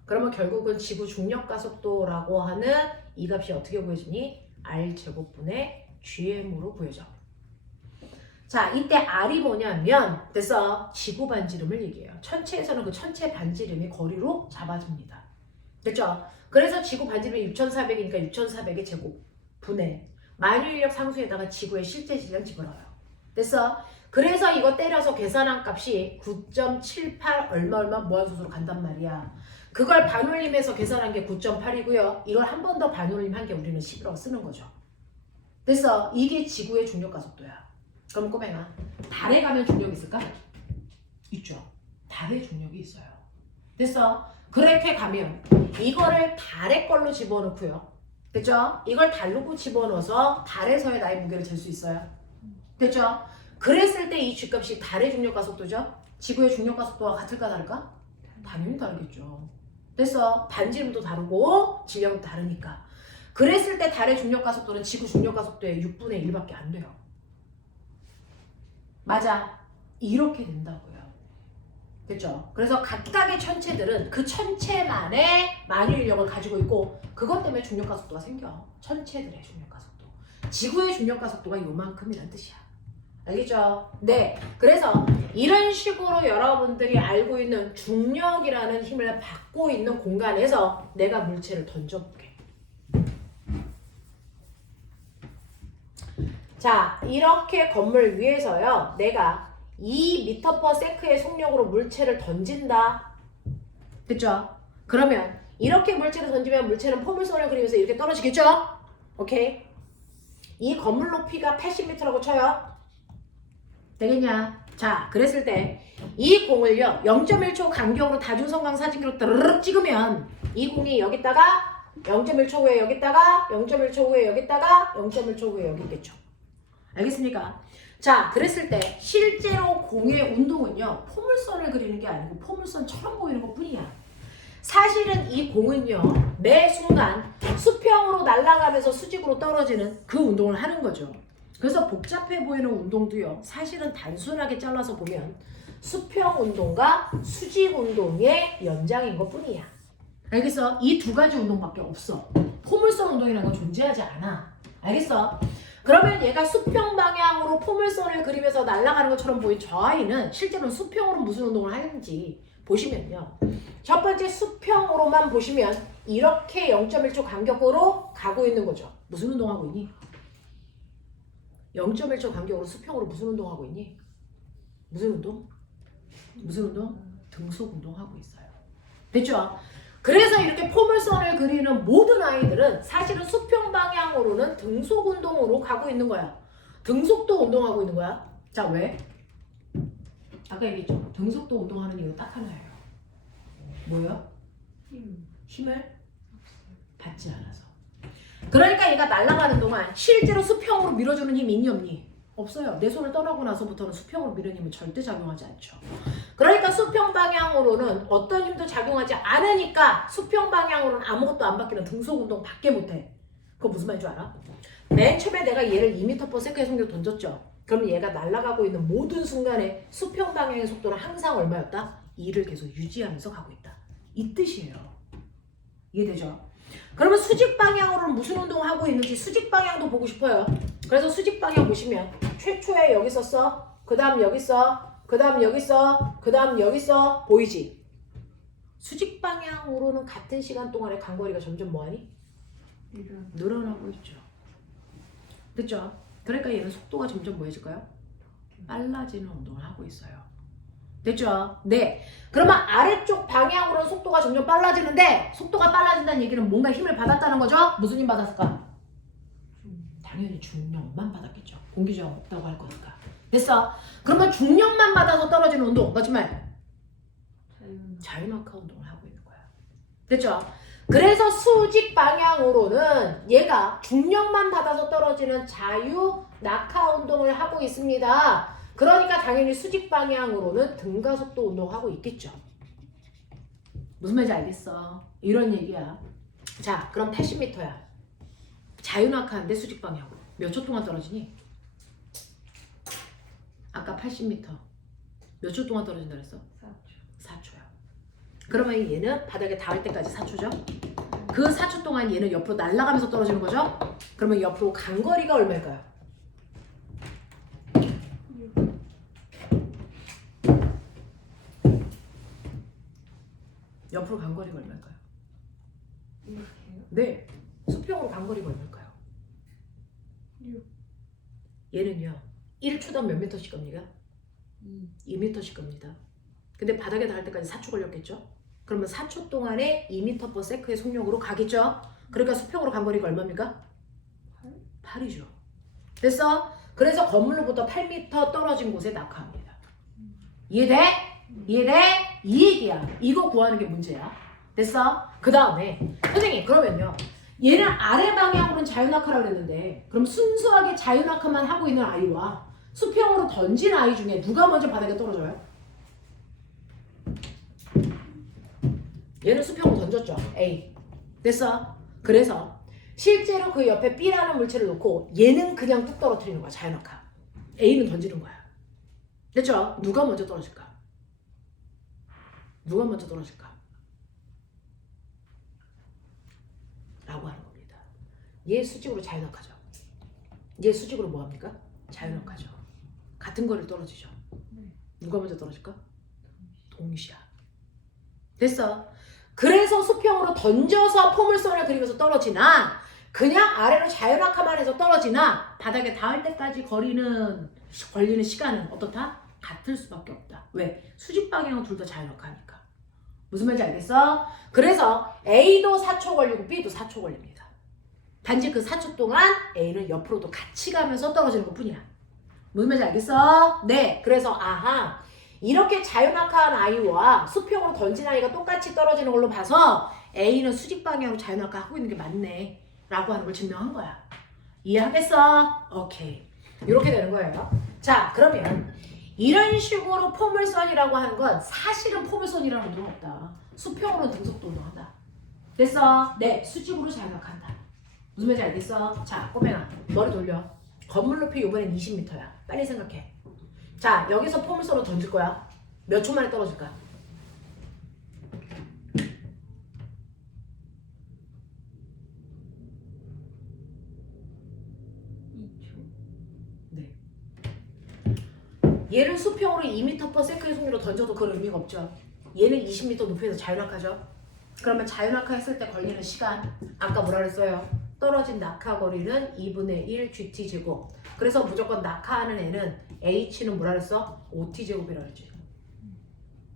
그러면 결국은 지구 중력 가속도라고 하는 이 값이 어떻게 구해지니? R제곱분의 GM으로 구해져. 자, 이때 R이 뭐냐면 됐어? 지구 반지름을 얘기해요. 천체에서는 그 천체 반지름이 거리로 잡아줍니다. 됐죠? 그래서 지구 반지름이 6,400이니까 6,400의 제곱분의 만유인력 상수에다가 지구의 실제 질량 집어넣어요. 됐어? 그래서 이거 때려서 계산한 값이 9.78 얼마 무한소수로 간단 말이야. 그걸 반올림해서 계산한 게 9.8이고요. 이걸 한 번 더 반올림한 게 우리는 10이라고 쓰는 거죠. 됐어? 이게 지구의 중력 가속도야. 그럼 꼬맹아, 달에 가면 중력이 있을까? 있죠. 달에 중력이 있어요. 됐어? 그렇게 가면 이거를 달의 걸로 집어넣고요. 됐죠? 이걸 달로 집어넣어서 달에서의 나의 무게를 잴 수 있어요. 됐죠? 그랬을 때 이 G값이 달의 중력 가속도죠? 지구의 중력 가속도와 같을까 다를까? 당연히 다르겠죠. 됐어? 반지름도 다르고 질량도 다르니까. 그랬을 때 달의 중력 가속도는 지구 중력 가속도의 6분의 1밖에 안 돼요. 맞아. 이렇게 된다고요. 됐죠? 그래서 각각의 천체들은 그 천체만의 만유인력을 가지고 있고 그것 때문에 중력 가속도가 생겨. 천체들의 중력 가속도. 지구의 중력 가속도가 요만큼이란 뜻이야. 알겠죠? 네. 그래서 이런 식으로 여러분들이 알고 있는 중력이라는 힘을 받고 있는 공간에서 내가 물체를 던져볼게. 자, 이렇게 건물 위에서요. 내가 2m/s의 속력으로 물체를 던진다. 됐죠? 그러면 이렇게 물체를 던지면 물체는 포물선을 그리면서 이렇게 떨어지겠죠? 오케이? 이 건물 높이가 80m라고 쳐요. 되겠냐? 자, 그랬을 때 이 공을요 0.1초 간격으로 다중성광 사진기로 따르륵 찍으면 이 공이 여기다가 0.1초 후에 여기다가 0.1초 후에 여기다가 0.1초 후에 여기 있겠죠. 알겠습니까? 자, 그랬을 때 실제로 공의 운동은요 포물선을 그리는 게 아니고 포물선처럼 보이는 것 뿐이야. 사실은 이 공은요 매 순간 수평으로 날아가면서 수직으로 떨어지는 그 운동을 하는 거죠. 그래서 복잡해 보이는 운동도요 사실은 단순하게 잘라서 보면 수평 운동과 수직 운동의 연장인 것 뿐이야. 알겠어? 이 두 가지 운동밖에 없어. 포물선 운동이라는 건 존재하지 않아. 알겠어? 그러면 얘가 수평 방향으로 포물선을 그리면서 날아가는 것처럼 보인 저 아이는 실제로는 수평으로 무슨 운동을 하는지 보시면요. 첫 번째 수평으로만 보시면 이렇게 0.1초 간격으로 가고 있는 거죠. 무슨 운동하고 있니? 0.1초 간격으로 수평으로 무슨 운동하고 있니? 무슨 운동? 무슨 운동? 등속 운동하고 있어요. 됐죠? 그래서 이렇게 포물선을 그리는 모든 아이들은 사실은 수평 방향으로는 등속 운동으로 가고 있는 거야. 등속도 운동하고 있는 거야. 자, 왜? 아까 얘기했죠. 등속도 운동하는 이유 딱 하나예요. 뭐예요? 힘을 받지 않아서. 그러니까 얘가 날아가는 동안 실제로 수평으로 밀어주는 힘이 있니 없니? 없어요. 내 손을 떠나고 나서부터는 수평으로 미는 힘은 절대 작용하지 않죠. 그러니까 수평 방향으로는 어떤 힘도 작용하지 않으니까 수평 방향으로는 아무것도 안 바뀌는 등속 운동 밖에 못해. 그거 무슨 말인 줄 알아? 맨 처음에 내가 얘를 2m/s의 속도로 던졌죠. 그럼 얘가 날아가고 있는 모든 순간에 수평 방향의 속도는 항상 얼마였다? 2를 계속 유지하면서 가고 있다. 이 뜻이에요. 이해되죠? 그러면 수직 방향으로는 무슨 운동을 하고 있는지 수직 방향도 보고 싶어요. 그래서 수직 방향 보시면 최초에 여기 있었어. 그 다음 여기 있어. 그 다음 여기 있어. 그 다음 여기 있어. 보이지? 수직 방향으로는 같은 시간 동안에 간거리가 점점 뭐하니? 늘어나고 있죠. 됐죠? 그러니까 얘는 속도가 점점 뭐해질까요? 빨라지는 운동을 하고 있어요. 됐죠? 네. 그러면 아래쪽 방향으로는 속도가 점점 빨라지는데 속도가 빨라진다는 얘기는 뭔가 힘을 받았다는 거죠? 무슨 힘 받았을까? 당연히 중력만 받았겠죠. 공기 저항 없다고 할 거니까. 됐어? 그러면 중력만 받아서 떨어지는 운동 맞지 말? 자유낙하 운동을 하고 있는 거야. 됐죠? 그래서 수직 방향으로는 얘가 중력만 받아서 떨어지는 자유낙하 운동을 하고 있습니다. 그러니까 당연히 수직 방향으로는 등가속도 운동하고 있겠죠. 무슨 말인지 알겠어? 이런 얘기야. 자, 그럼 80m야. 자유낙하인데 수직 방향으로. 몇 초 동안 떨어지니? 아까 80m. 몇 초 동안 떨어진다 그랬어? 4초야. 그러면 얘는 바닥에 닿을 때까지 4초죠? 그 4초 동안 얘는 옆으로 날아가면서 떨어지는 거죠? 그러면 옆으로 간 거리가 얼마일까요? 옆으로 간 거리가 얼마일까요? 이렇게요? 네. 수평으로 간 거리가 얼마일까요? 6. 얘는요. 1초당 몇 미터씩 갑니까? 2미터씩 갑니다. 근데 바닥에 닿을 때까지 4초 걸렸겠죠? 그러면 4초 동안에 2m/s의 속력으로 가겠죠? 그러니까 수평으로 간 거리가 얼마입니까? 8이죠. 됐어? 그래서 건물로부터 8m 떨어진 곳에 낙하합니다. 이해돼? 이해돼? 이 얘기야. 이거 구하는 게 문제야. 됐어? 그 다음에 선생님 그러면요. 얘는 아래 방향으로는 자유낙하라고 그랬는데 그럼 순수하게 자유낙하만 하고 있는 아이와 수평으로 던진 아이 중에 누가 먼저 바닥에 떨어져요? 얘는 수평으로 던졌죠. A. 됐어? 그래서 실제로 그 옆에 B라는 물체를 놓고 얘는 그냥 뚝 떨어뜨리는 거야. 자유낙하. A는 던지는 거야. 됐죠? 누가 먼저 떨어질까? 누가 먼저 떨어질까? 라고 하는 겁니다. 얘 수직으로 자유낙하죠. 얘 수직으로 뭐합니까? 자유낙하죠. 같은 거리를 떨어지죠. 누가 먼저 떨어질까? 동시야. 됐어. 그래서 수평으로 던져서 포물선을 그리면서 떨어지나 그냥 아래로 자유낙하만 해서 떨어지나 바닥에 닿을 때까지 걸리는 시간은 어떻다? 같을 수밖에 없다. 왜? 수직 방향은 둘 다 자유낙하니까. 무슨 말인지 알겠어? 그래서 A도 4초 걸리고 B도 4초 걸립니다. 단지 그 4초 동안 A는 옆으로도 같이 가면서 떨어지는 것 뿐이야. 무슨 말인지 알겠어? 네. 그래서 아하 이렇게 자유낙하한 아이와 수평으로 던진 아이가 똑같이 떨어지는 걸로 봐서 A는 수직 방향으로 자유낙하 하고 있는 게 맞네 라고 하는 걸 증명한 거야. 이해하겠어? 오케이. 이렇게 되는 거예요. 자 그러면 이런 식으로 포물선이라고 하는 건 사실은 포물선이라는 운동은 없다. 수평으로 등속도 운동한다. 됐어? 네. 수직으로 자유낙하한다. 무슨 말인지 알겠어? 자 꼬맹아 머리 돌려. 건물 높이 이번엔 20m야. 빨리 생각해. 자 여기서 포물선으로 던질 거야. 몇 초 만에 떨어질까? 2초. 네. 얘를 수평으로 2m/s의 속도로 던져도 그런 의미가 없죠. 얘는 20m 높이에서 자유낙하죠. 그러면 자유낙하 했을 때 걸리는 시간 아까 뭐라 그랬어요? 떨어진 낙하 거리는 2분의 1 GT제곱. 그래서 무조건 낙하하는 애는 H는 뭐라 그랬어? OT제곱이라 그랬지.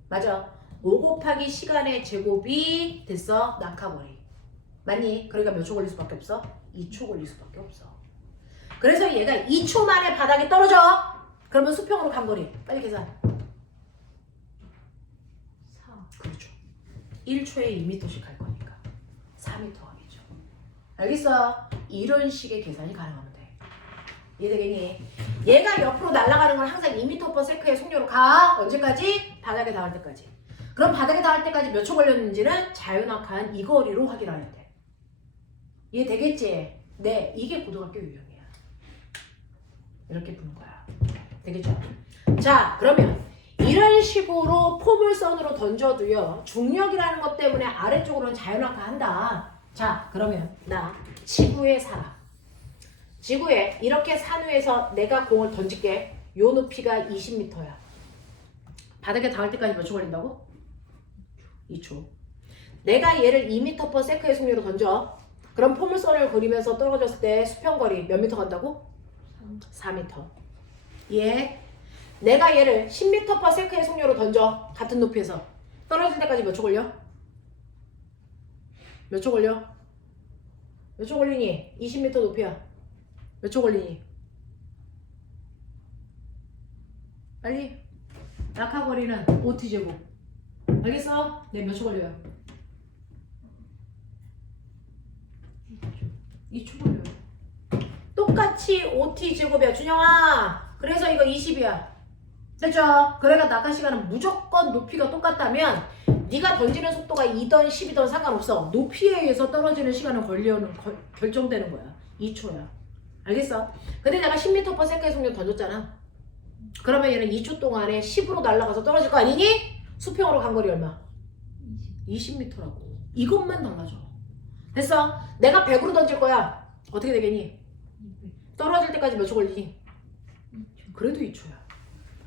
맞아. 5 곱하기 시간의 제곱이 됐어? 낙하 거리. 맞니? 그러니까 몇 초 걸릴 수밖에 없어? 2초 걸릴 수밖에 없어. 그래서 얘가 2초 만에 바닥에 떨어져. 그러면 수평으로 간 거리. 빨리 계산. 4. 그렇죠. 1초에 2m씩 갈 거니까 4m 하겠죠. 알겠어? 이런 식의 계산이 가능하면 돼. 이해되겠니? 얘가 옆으로 날아가는 건 항상 2m/s의 속력으로 가. 언제까지? 바닥에 닿을 때까지. 그럼 바닥에 닿을 때까지 몇 초 걸렸는지는 자유낙하한 이 거리로 확인하야 돼. 이해되겠지? 네, 이게 고등학교 유형이야. 이렇게 푸는 거야. 되겠죠? 자, 그러면 이런 식으로 포물선으로 던져도요. 중력이라는 것 때문에 아래쪽으로는 자유낙하한다. 자, 그러면 나 지구에 살아. 지구에 이렇게 산 위에서 내가 공을 던질게. 요 높이가 20m야. 바닥에 닿을 때까지 몇 초 걸린다고? 2초. 내가 얘를 2m/s의 속력으로 던져. 그럼 포물선을 그리면서 떨어졌을 때 수평거리 몇 미터 간다고? 4m. 예. 내가 얘를 10m/s의 속력으로 던져. 같은 높이에서. 떨어질 때까지 몇 초 걸려? 몇 초 걸려? 몇 초 걸리니? 20m 높이야. 몇 초 걸리니? 빨리. 낙하거리는 5t제곱. 알겠어? 네, 몇 초 걸려요? 2초 걸려요. 똑같이 5t제곱이야. 준영아. 그래서 이거 20이야. 됐죠? 그래가 낙하 시간은 무조건 높이가 똑같다면 네가 던지는 속도가 2든 10이든 상관없어. 높이에 의해서 떨어지는 시간은 결정되는 거야. 2초야. 알겠어? 근데 내가 10m/s의 속력 던졌잖아. 그러면 얘는 2초 동안에 10으로 날아가서 떨어질 거 아니니? 수평으로 간 거리 얼마? 20m라고. 이것만 달라져. 됐어? 내가 100으로 던질 거야. 어떻게 되겠니? 떨어질 때까지 몇 초 걸리니? 2초. 그래도 2초야.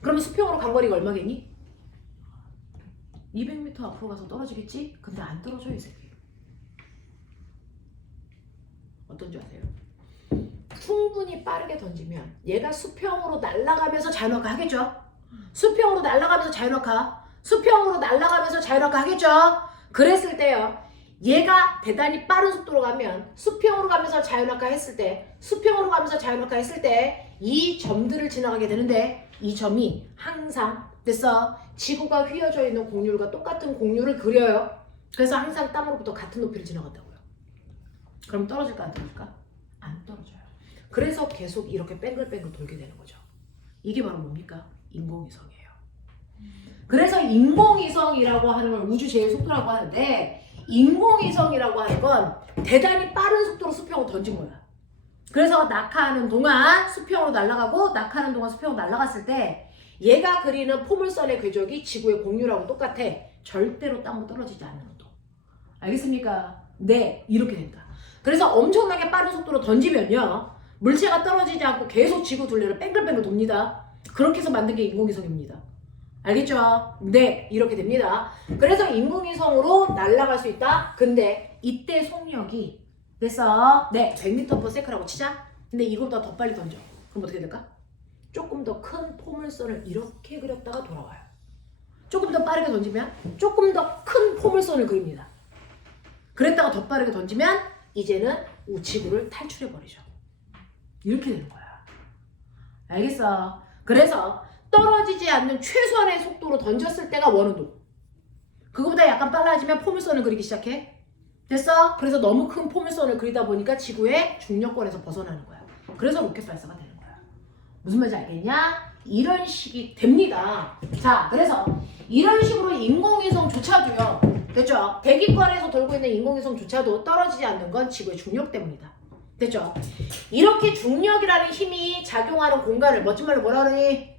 그러면 수평으로 간 거리가 얼마겠니? 200m 앞으로 가서 떨어지겠지? 근데 안 떨어져 이 새끼. 어떤지 아세요? 충분히 빠르게 던지면 얘가 수평으로 날아가면서 자유낙하 하겠죠? 수평으로 날아가면서 자유낙하, 수평으로 날아가면서 자유낙하 하겠죠? 그랬을 때요. 얘가 대단히 빠른 속도로 가면 수평으로 가면서 자유낙하 했을 때, 수평으로 가면서 자유낙하 했을 때 이 점들을 지나가게 되는데 이 점이 항상 됐어. 지구가 휘어져 있는 곡률과 똑같은 곡률을 그려요. 그래서 항상 땅으로부터 같은 높이를 지나간다고요. 그럼 떨어질까 안 떨어질까? 안 떨어져요. 그래서 계속 이렇게 뺑글뺑글 돌게 되는 거죠. 이게 바로 뭡니까? 인공위성이에요. 그래서 인공위성이라고 하는 걸 우주 제일 속도라고 하는데 인공위성이라고 하는 건 대단히 빠른 속도로 수평으로 던진 거야. 그래서 낙하하는 동안 수평으로 날아가고 낙하하는 동안 수평으로 날아갔을 때 얘가 그리는 포물선의 궤적이 지구의 공유라고 똑같아. 절대로 땅으로 떨어지지 않는 운동. 알겠습니까? 네, 이렇게 된다. 그래서 엄청나게 빠른 속도로 던지면요. 물체가 떨어지지 않고 계속 지구 둘레를 뺑글뺑글 돕니다. 그렇게 해서 만든 게 인공위성입니다. 알겠죠? 네, 이렇게 됩니다. 그래서 인공위성으로 날아갈 수 있다. 근데 이때 속력이 됐어. 네, 100m/s라고 치자. 근데 이거보다 더 빨리 던져. 그럼 어떻게 될까? 조금 더 큰 포물선을 이렇게 그렸다가 돌아와요. 조금 더 빠르게 던지면 조금 더 큰 포물선을 그립니다. 그랬다가 더 빠르게 던지면 이제는 지구를 탈출해버리죠. 이렇게 되는 거야. 알겠어? 그래서 떨어지지 않는 최소한의 속도로 던졌을 때가 원운동. 그거보다 약간 빨라지면 포물선을 그리기 시작해. 됐어? 그래서 너무 큰 포물선을 그리다 보니까 지구의 중력권에서 벗어나는 거야. 그래서 로켓 발사가 되는 거야. 무슨 말인지 알겠냐? 이런 식이 됩니다. 자, 그래서 이런 식으로 인공위성조차도요. 됐죠? 대기권에서 돌고 있는 인공위성조차도 떨어지지 않는 건 지구의 중력 때문이다. 됐죠? 이렇게 중력이라는 힘이 작용하는 공간을 멋진 말로 뭐라 그러니?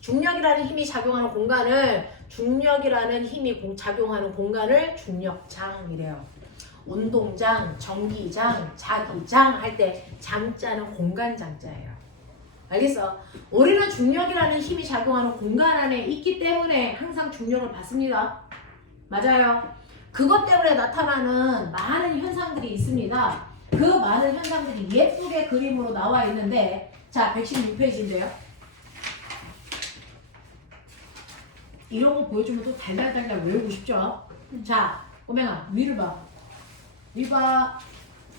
중력이라는 힘이 작용하는 공간을 중력이라는 힘이 작용하는 공간을 중력장이래요. 운동장, 전기장, 자기장 할 때 장자는 공간 장자예요. 알겠어? 우리는 중력이라는 힘이 작용하는 공간 안에 있기 때문에 항상 중력을 받습니다. 맞아요. 그것 때문에 나타나는 많은 현상들이 있습니다. 그 많은 현상들이 예쁘게 그림으로 나와 있는데 자, 116페이지인데요. 이런 거 보여주면 또 달달달달 외우고 싶죠? 자, 꼬맹아, 위를 봐. 위 봐.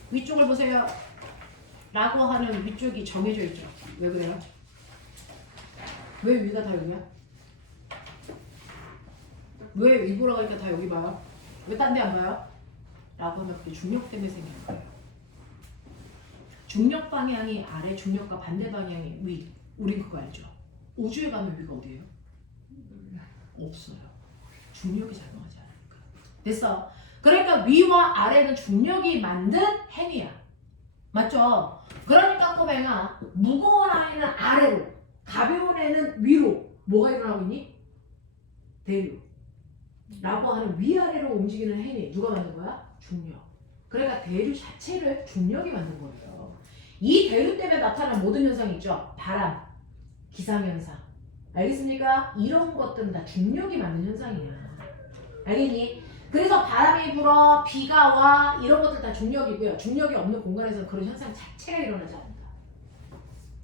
위쪽을 보세요. 라고 하는 위쪽이 정해져 있죠. 왜 그래요? 왜 위가 다 여기야? 왜 위 보러 가니까 다 여기 봐요? 왜 딴 데 안 봐요? 라고 하면 그게 중력 때문에 생기는 거예요. 중력 방향이 아래, 중력과 반대 방향이 위. 우린 그거 알죠? 우주에 가면 위가 어디예요? 없어요. 중력이 작용하지 않으니까. 됐어. 그러니까 위와 아래는 중력이 만든 행위야. 맞죠? 그러니까 꼬맹아, 무거운 아이는 아래로, 가벼운 애는 위로. 뭐가 일어나고 있니? 대류. 라고 하는 위아래로 움직이는 행위. 누가 만든 거야? 중력. 그러니까 대류 자체를 중력이 만든 거예요. 이 대류 때문에 나타나는 모든 현상이 있죠. 바람, 기상현상. 알겠습니까? 이런 것들은 다 중력이 만든 현상이야. 알겠니? 그래서 바람이 불어, 비가 와, 이런 것들 다 중력이고요. 중력이 없는 공간에서는 그런 현상 자체가 일어나지 않는다.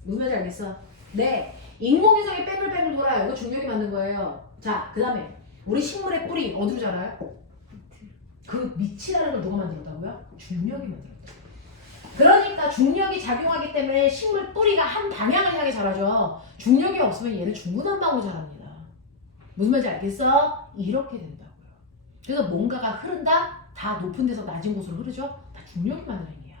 무슨 말인지 알겠어? 네. 인공위성이 뺑글뺑글 돌아요. 이거 중력이 만든 거예요. 자, 그 다음에 우리 식물의 뿌리 어디로 자라요? 그 밑이라는 걸 누가 만들었다고요? 중력이 만들었다. 그러니까 중력이 작용하기 때문에 식물 뿌리가 한 방향을 향해 자라죠. 중력이 없으면 얘는 중구난방으로 자랍니다. 무슨 말인지 알겠어? 이렇게 된다고요. 그래서 뭔가가 흐른다? 다 높은 데서 낮은 곳으로 흐르죠? 다 중력이 만든 행위야.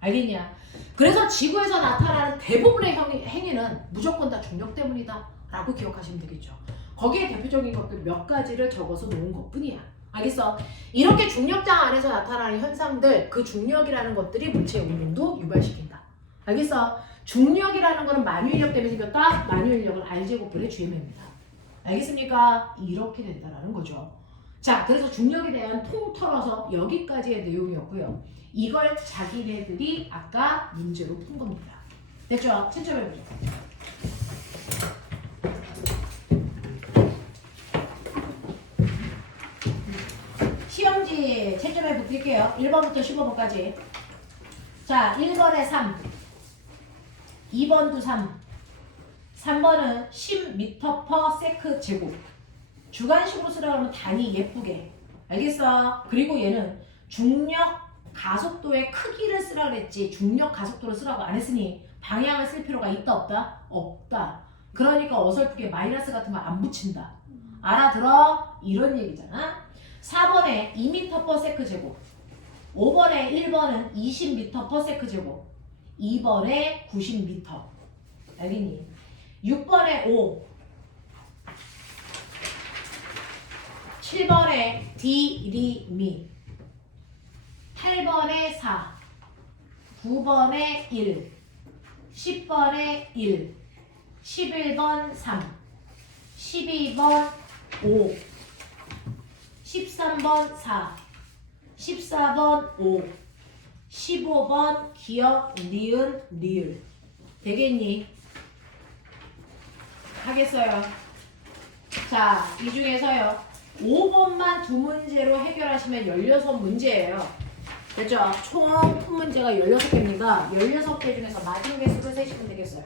알겠냐? 그래서 지구에서 나타나는 대부분의 행위는 무조건 다 중력 때문이다 라고 기억하시면 되겠죠. 거기에 대표적인 것들 몇 가지를 적어서 놓은 것뿐이야. 알겠어? 이렇게 중력장 안에서 나타나는 현상들, 그 중력이라는 것들이 물체의 운동도 유발시킨다. 알겠어? 중력이라는 거는 만유인력 때문에 생겼다. 만유인력은 R제곱분의 GM입니다. 알겠습니까? 이렇게 된다라는 거죠. 자, 그래서 중력에 대한 통틀어서 여기까지의 내용이었고요. 이걸 자기네들이 아까 문제로 푼 겁니다. 됐죠? 채점해보죠. 시험지 채점해 볼게요. 1번부터 15번까지. 자, 1번에 3, 2번도 3, 3번은 10m/s 제곱. 주관식으로 쓰라고 하면 단위 예쁘게. 알겠어? 그리고 얘는 중력 가속도의 크기를 쓰라 그랬지 중력 가속도를 쓰라고 안 했으니 방향을 쓸 필요가 있다 없다? 없다. 그러니까 어설프게 마이너스 같은 거 안 붙인다. 알아들어? 이런 얘기잖아. 4번에 2m/s 제곱, 5번에 1번은 20m/s 제곱, 2번에 90m. 알겠니? 6번에 5, 7번에 디리미, 8번에 4, 9번에 1, 10번에 1, 11번 3, 12번 5, 13번 4, 14번 5, 15번 기억, 니은, 리을. 되겠니? 하겠어요? 자, 이 중에서요 5번만 두 문제로 해결하시면 16문제예요. 됐죠? 총 푼 문제가 16개입니다. 16개 중에서 마지막 개수를 세시면 되겠어요.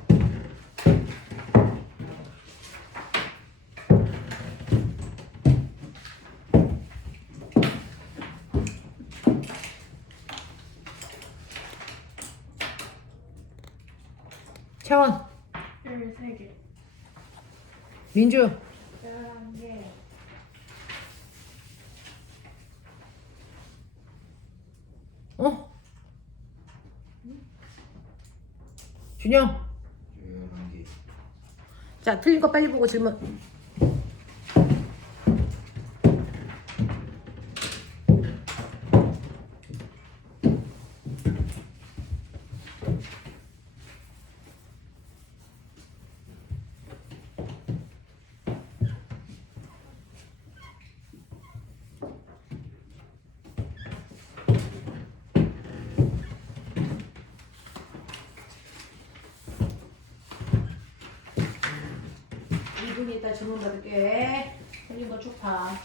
채원, 13개. 민주, 11개. 어? 준영. 11개. 자, 틀린 거 빨리 보고 질문. 이분이 이따 질문 받을게. 틀린 거 쭉 봐.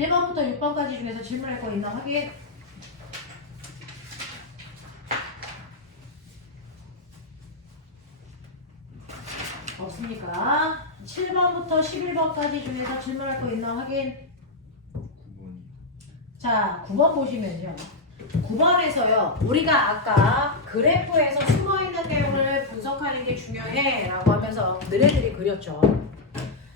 1번부터 6번까지 중에서 질문할 거 있나 확인. 없습니까? 7번부터 11번까지 중에서 질문할 거 있나 확인. 9번이. 자, 9번 보시면요. 9번에서요. 우리가 아까 그래프에서 숨어있는 내용을 분석하는 게 중요해 라고 하면서 너네들이 그렸죠.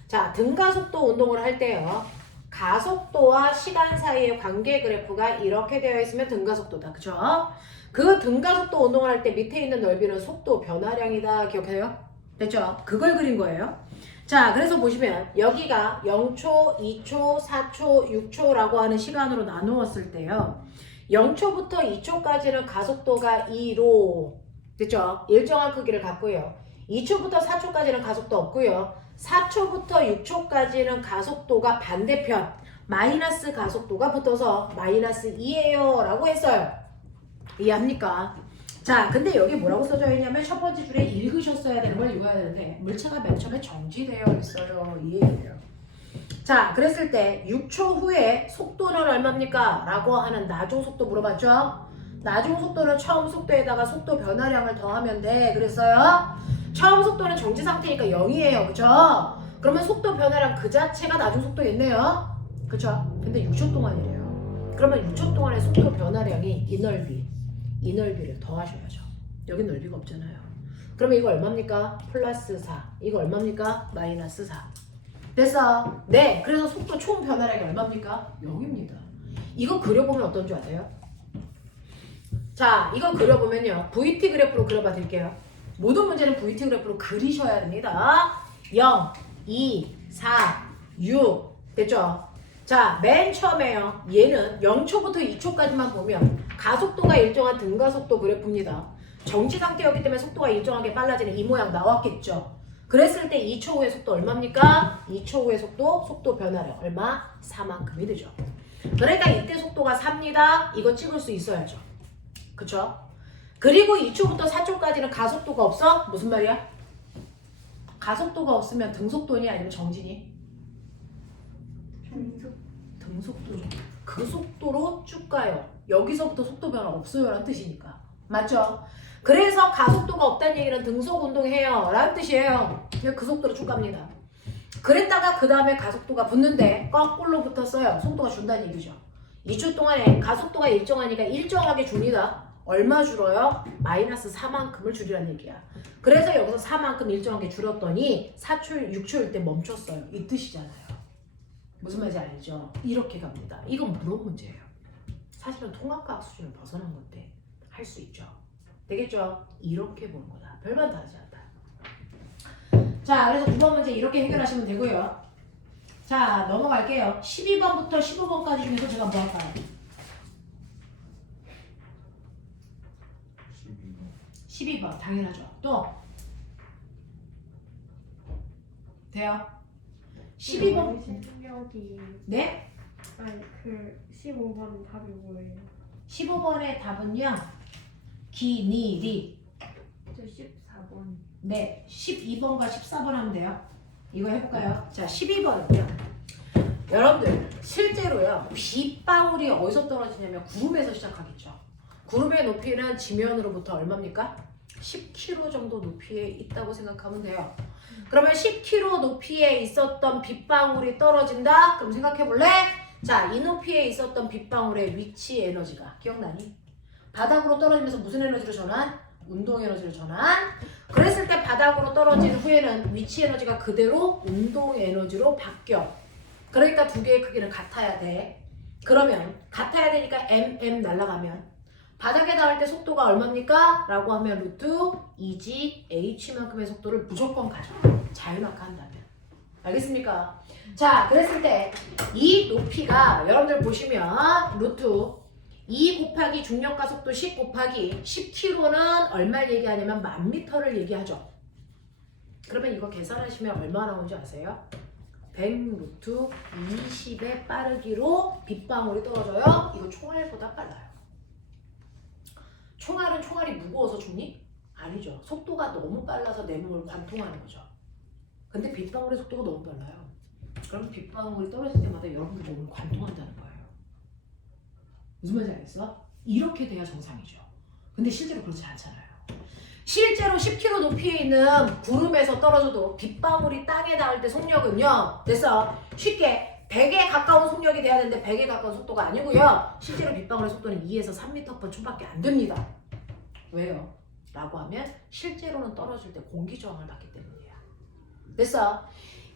자, 등가속도 운동을 할 때요. 가속도와 시간 사이의 관계 그래프가 이렇게 되어 있으면 등가속도다. 그쵸? 그 등가속도 운동을 할 때 밑에 있는 넓이는 속도 변화량이다. 기억해요? 됐죠? 그걸 그린 거예요. 자, 그래서 보시면 여기가 0초, 2초, 4초, 6초라고 하는 시간으로 나누었을 때요. 0초부터 2초까지는 가속도가 2로 됐죠? 일정한 크기를 갖고요. 2초부터 4초까지는 가속도 없고요. 4초부터 6초까지는 가속도가 반대편 마이너스 가속도가 붙어서 마이너스 2예요 라고 했어요. 이해합니까? 자, 근데 여기 뭐라고 써져 있냐면 첫 번째 줄에 읽으셨어야 되는 걸 읽어야 되는데 물체가 맨 처음에 정지되어 있어요. 이 얘기예요. 자, 그랬을 때 6초 후에 속도는 얼마입니까? 라고 하는 나중속도 물어봤죠? 나중속도는 처음 속도에다가 속도 변화량을 더하면 돼. 그랬어요? 처음 속도는 정지 상태니까 0이에요. 그쵸? 그러면 속도 변화량 그 자체가 나중속도겠네요. 그쵸? 근데 6초 동안이래요. 그러면 6초 동안의 속도 변화량이 이 넓이를 더하셔야죠. 여기 넓이가 없잖아요. 그러면 이거 얼마입니까? 플러스 4. 이거 얼마입니까? 마이너스 4. 됐어? 네. 그래서 속도 총 변화량이 얼마입니까? 0입니다. 이거 그려보면 어떤 줄 아세요? 자, 이거 그려보면요. VT 그래프로 그려봐 드릴게요. 모든 문제는 VT 그래프로 그리셔야 됩니다. 0, 2, 4, 6. 됐죠? 자, 맨 처음에요. 얘는 0초부터 2초까지만 보면 가속도가 일정한 등가속도 그래프입니다. 정지 상태였기 때문에 속도가 일정하게 빨라지는 이 모양 나왔겠죠. 그랬을 때 2초 후의 속도 얼마입니까? 2초 후의 속도 변화량 얼마? 4만큼이 되죠. 그러니까 이때 속도가 4입니다. 이거 찍을 수 있어야죠. 그쵸? 그리고 2초부터 4초까지는 가속도가 없어? 무슨 말이야? 가속도가 없으면 등속도니 아니면 정지니? 등속도죠. 그 속도로 쭉 가요. 여기서부터 속도 변화 없어요 라는 뜻이니까. 맞죠? 그래서 가속도가 없다는 얘기는 등속 운동해요 라는 뜻이에요. 그 속도로 쭉 갑니다. 그랬다가 그 다음에 가속도가 붙는데 거꾸로 붙었어요. 속도가 준다는 얘기죠. 2초 동안에 가속도가 일정하니까 일정하게 줍니다. 얼마 줄어요? 마이너스 4만큼을 줄이라는 얘기야. 그래서 여기서 4만큼 일정하게 줄였더니 4초, 6초일 때 멈췄어요. 이 뜻이잖아요. 무슨 말인지 알죠? 이렇게 갑니다. 이건 물어 문제예요. 사실은 통합과학 수준을 벗어난 건데 할 수 있죠. 되겠죠? 이렇게 보는 거다. 별반 다르지 않다. 자, 그래서 9번 문제 이렇게 해결하시면 되고요. 자, 넘어갈게요. 12번부터 15번까지 중에서 제가 뭐 할까요? 12번 당연하죠. 또 돼요? 12번 실력이 네? 아니 그 15번 답이 뭐예요? 15번의 답은요. 기니리. 저 14번. 네, 12번과 14번 하면 돼요. 이거 해볼까요? 자, 12번은요. 여러분들 실제로요. 빗방울이 어디서 떨어지냐면 구름에서 시작하겠죠. 구름의 높이는 지면으로부터 얼마입니까? 10km 정도 높이에 있다고 생각하면 돼요. 그러면 10km 높이에 있었던 빗방울이 떨어진다? 그럼 생각해볼래? 자, 이 높이에 있었던 빗방울의 위치 에너지가 기억나니? 바닥으로 떨어지면서 무슨 에너지로 전환? 운동 에너지로 전환. 그랬을 때 바닥으로 떨어진 후에는 위치 에너지가 그대로 운동 에너지로 바뀌어. 그러니까 두 개의 크기는 같아야 돼. 그러면 같아야 되니까 m 날아가면 바닥에 닿을 때 속도가 얼마입니까? 라고 하면 루트 2g h만큼의 속도를 무조건 가져. 자유낙하 한다면. 알겠습니까? 자, 그랬을 때 이 높이가 여러분들 보시면 루트 2 곱하기 중력가 속도 10 곱하기 10km는 얼마를 얘기하냐면 10,000m를 얘기하죠. 그러면 이거 계산하시면 얼마 나오는지 아세요? 100 루트 20의 빠르기로 빗방울이 떨어져요. 이거 총알보다 빨라요. 총알은 총알이 무거워서 죽니? 아니죠. 속도가 너무 빨라서 내 몸을 관통하는 거죠. 근데 빗방울의 속도가 너무 빨라요. 그럼 빗방울이 떨어질 때마다 여러분들 몸을 관통한다는 거예요. 무슨 말인지 알겠어? 이렇게 돼야 정상이죠. 근데 실제로 그렇지 않잖아요. 실제로 10km 높이에 있는 구름에서 떨어져도 빗방울이 땅에 닿을 때 속력은요. 됐어. 쉽게 100에 가까운 속력이 돼야 되는데 100에 가까운 속도가 아니고요. 실제로 빗방울의 속도는 2에서 3m/초밖에 안 됩니다. 왜요? 라고 하면 실제로는 떨어질 때 공기 저항을 받기 때문이에요. 됐어.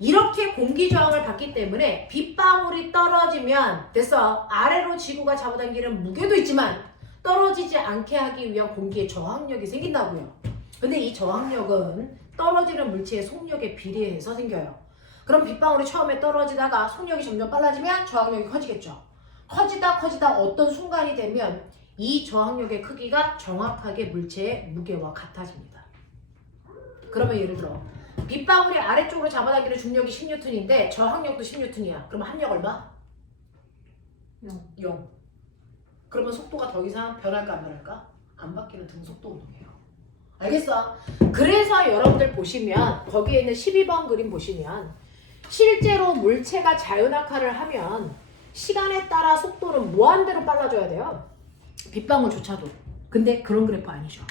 이렇게 공기 저항을 받기 때문에 빗방울이 떨어지면 됐어. 아래로 지구가 잡아당기는 무게도 있지만 떨어지지 않게 하기 위한 공기의 저항력이 생긴다고요. 근데 이 저항력은 떨어지는 물체의 속력에 비례해서 생겨요. 그럼 빗방울이 처음에 떨어지다가 속력이 점점 빨라지면 저항력이 커지겠죠. 커지다 어떤 순간이 되면 이 저항력의 크기가 정확하게 물체의 무게와 같아집니다. 그러면 예를 들어 빗방울이 아래쪽으로 잡아당기는 중력이 10N인데 저항력도 10N이야. 그러면 합력 얼마? 0. 그러면 속도가 더 이상 변할까 안 변할까? 안 바뀌는 등속도 운동이에요. 알겠어? 그래서 여러분들 보시면 거기에 있는 12번 그림 보시면 실제로 물체가 자유낙하를 하면 시간에 따라 속도는 무한대로 빨라져야 돼요. 빗방울조차도. 근데 그런 그래프 아니죠.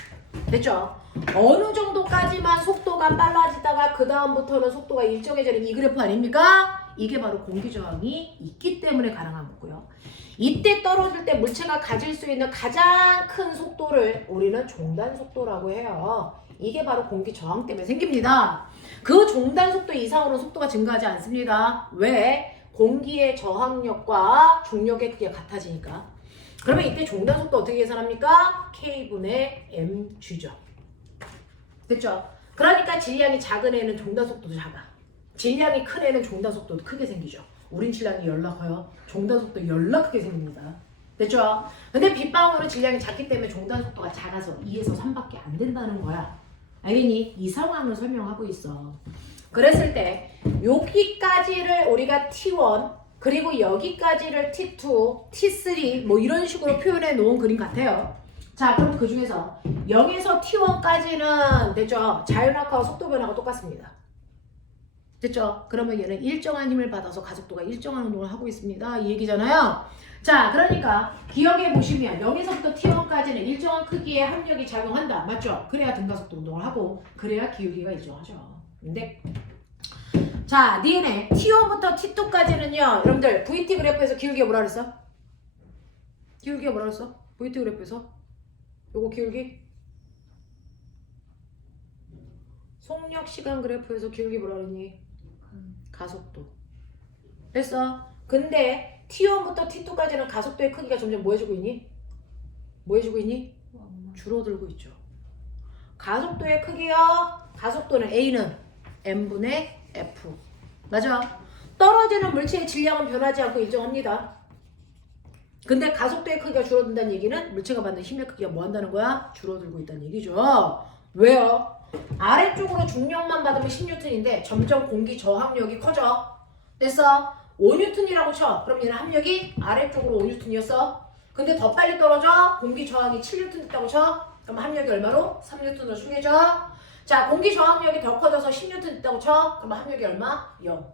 됐죠? 어느 정도까지만 속도가 빨라지다가 그 다음부터는 속도가 일정해지는 이 그래프 아닙니까? 이게 바로 공기저항이 있기 때문에 가능한 거고요. 이때 떨어질 때 물체가 가질 수 있는 가장 큰 속도를 우리는 종단 속도라고 해요. 이게 바로 공기 저항 때문에 생깁니다. 그 종단 속도 이상으로 속도가 증가하지 않습니다. 왜? 공기의 저항력과 중력의 크기가 같아지니까. 그러면 이때 종단 속도 어떻게 계산합니까? K분의 mg죠. 됐죠? 그러니까 질량이 작은 애는 종단 속도도 작아. 질량이 큰 애는 종단 속도도 크게 생기죠. 우린 질량이 열나 커요. 종단 속도 열나 크게 생깁니다. 됐죠? 근데 빗방울은 질량이 작기 때문에 종단 속도가 작아서 2에서 3밖에 안 된다는 거야. 알겠니? 이 상황을 설명하고 있어. 그랬을 때 여기까지를 우리가 T1 그리고 여기까지를 T2, T3 뭐 이런 식으로 표현해 놓은 그림 같아요. 자, 그럼 그 중에서 0에서 T1까지는 됐죠? 자유낙하와 속도 변화가 똑같습니다. 됐죠? 그러면 얘는 일정한 힘을 받아서 가속도가 일정한 운동을 하고 있습니다. 이 얘기잖아요. 자, 그러니까 기억해 보시면 0에서부터 T1까지는 일정한 크기의 합력이 작용한다. 맞죠? 그래야 등가속도 운동을 하고 그래야 기울기가 일정하죠. 근데 자, DNA T1부터 T2까지는요. 여러분들 VT 그래프에서 기울기가 뭐라 그랬어? 기울기가 뭐라 그랬어? VT 그래프에서 요거 기울기? 속력 시간 그래프에서 기울기 뭐라 그랬니? 가속도. 됐어? 근데 T1부터 T2까지는 가속도의 크기가 점점 뭐 해주고 있니? 뭐 해주고 있니? 줄어들고 있죠. 가속도의 크기요. 가속도는 A는 M분의 F. 맞아? 떨어지는 물체의 질량은 변하지 않고 일정합니다. 근데 가속도의 크기가 줄어든다는 얘기는 물체가 받는 힘의 크기가 뭐 한다는 거야? 줄어들고 있다는 얘기죠. 왜요? 아래쪽으로 중력만 받으면 10N인데 점점 공기 저항력이 커져. 됐어? 5N이라고 쳐. 그럼 얘는 합력이 아래쪽으로 5N이었어. 근데 더 빨리 떨어져. 공기 저항이 7N 됐다고 쳐. 그럼 합력이 얼마로? 3N으로 숙여져. 자, 공기 저항력이 더 커져서 10N 됐다고 쳐. 그럼 합력이 얼마? 0.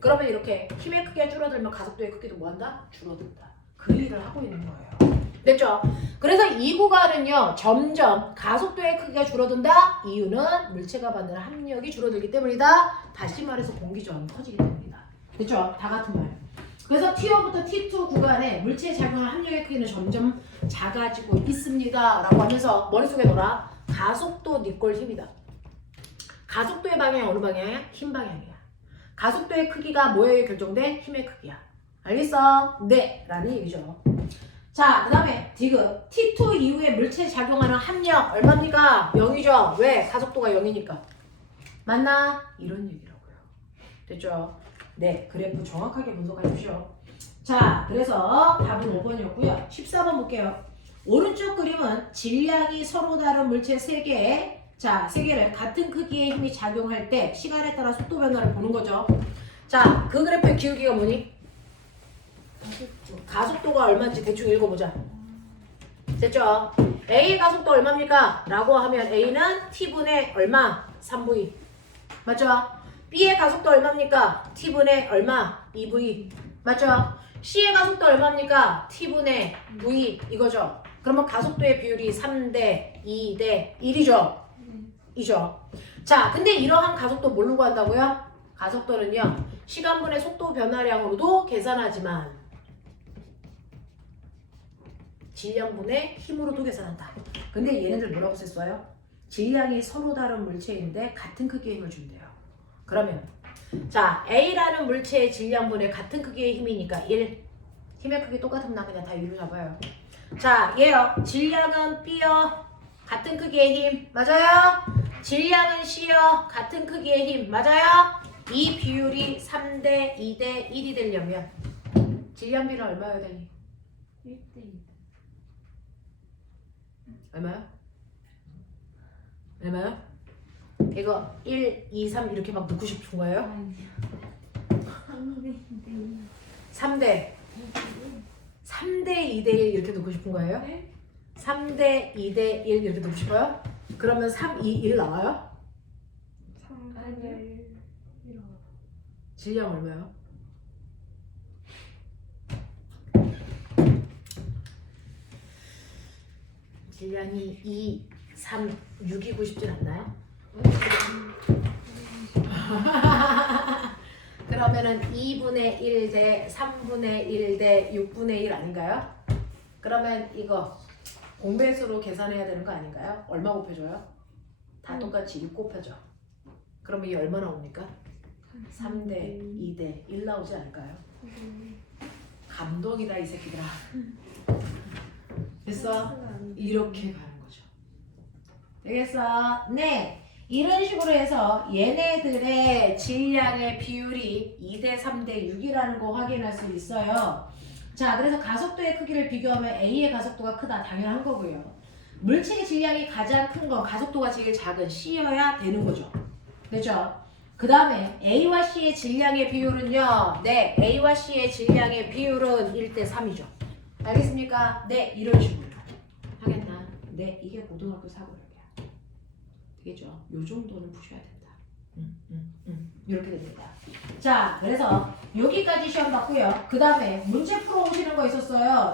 그러면 이렇게 힘의 크기가 줄어들면 가속도의 크기도 뭐한다? 줄어든다. 그 일을 하고 있는 거예요. 됐죠? 그래서 이 구간은요. 점점 가속도의 크기가 줄어든다. 이유는 물체가 받는 합력이 줄어들기 때문이다. 다시 말해서 공기 저항이 커지기 때문이다. 됐죠? 다 같은 말. 그래서 T1부터 T2 구간에 물체에 작용하는 합력의 크기는 점점 작아지고 있습니다. 라고 하면서 머릿속에 넣어라. 가속도 니꼴 힘이다. 가속도의 방향이 어느 방향이야? 힘 방향이야. 가속도의 크기가 뭐에 결정돼? 힘의 크기야. 알겠어? 네. 라는 얘기죠. 자, 그 다음에 지금 T2 이후에 물체에 작용하는 합력 얼마입니까? 0이죠. 왜? 가속도가 0이니까. 맞나? 이런 얘기라고요. 됐죠? 네. 그래프 정확하게 분석하십시오. 자, 그래서 답은 5번이었고요. 14번 볼게요. 오른쪽 그림은 질량이 서로 다른 물체 3개, 자, 3개를 같은 크기의 힘이 작용할 때 시간에 따라 속도 변화를 보는 거죠. 자, 그 그래프의 기울기가 뭐니? 가속도가 얼마인지 대충 읽어보자. 됐죠? A의 가속도 얼마입니까? 라고 하면 A는 T분의 얼마? 3V. 맞죠? B의 가속도 얼마입니까? T분의 얼마? 2V. 맞죠? C의 가속도 얼마입니까? T분의 V 이거죠. 그러면 가속도의 비율이 3대 2대 1이죠. 이죠. 자, 근데 이러한 가속도 뭘로 구한다고요? 가속도는요. 시간분의 속도 변화량으로도 계산하지만 질량분의 힘으로도 계산한다. 근데 얘네들 뭐라고 썼어요? 질량이 서로 다른 물체인데 같은 크기의 힘을 준대요. 그러면 자, A라는 물체의 질량분의 같은 크기의 힘이니까 1. 힘의 크기 똑같으면 나 그냥 다 1로 잡아요. 자, 얘요. 질량은 B요. 같은 크기의 힘. 맞아요? 질량은 C요. 같은 크기의 힘. 맞아요? 이 비율이 3대 2대 1이 되려면 질량비는 얼마여야 되니? 1대2. 얼마요? 얼마요? 이거 1, 2, 3 이렇게 막 넣고 싶은 거예요? 아니요. 3대2. 3대 2대 1 이렇게 넣고 싶은 거예요? 네? 3대 2대 1 이렇게 넣고 싶어요? 그러면 3, 2, 1 나와요? 3분의 1. 질량 얼마요? 질량이 2, 3, 6이고 싶진 않나요? 그러면은 2분의 1 대 3분의 1 대 6분의 1 아닌가요? 그러면 이거 공배수로 계산해야 되는 거 아닌가요? 얼마 곱해줘요? 다 똑같이 6 곱해줘. 그러면 이 얼마 나옵니까? 3대 2대 1 나오지 않을까요? 감동이다 이 새끼들아. 됐어? 이렇게 가는 거죠. 되겠어? 네. 이런 식으로 해서 얘네들의 질량의 비율이 2대 3대 6이라는 거 확인할 수 있어요. 자, 그래서 가속도의 크기를 비교하면 A의 가속도가 크다. 당연한 거고요. 물체의 질량이 가장 큰 건 가속도가 제일 작은 C여야 되는 거죠. 됐죠? 그 다음에 A와 C의 질량의 비율은요. 네, A와 C의 질량의 비율은 1대 3이죠. 알겠습니까? 네, 이런 식으로 하겠나? 네, 이게 고등학교 사고력이야. 되겠죠? 요 정도는 푸셔야 된다. 이렇게 됩니다. 자, 그래서 여기까지 시험 봤고요. 그 다음에 문제 풀어오시는 거 있었어요.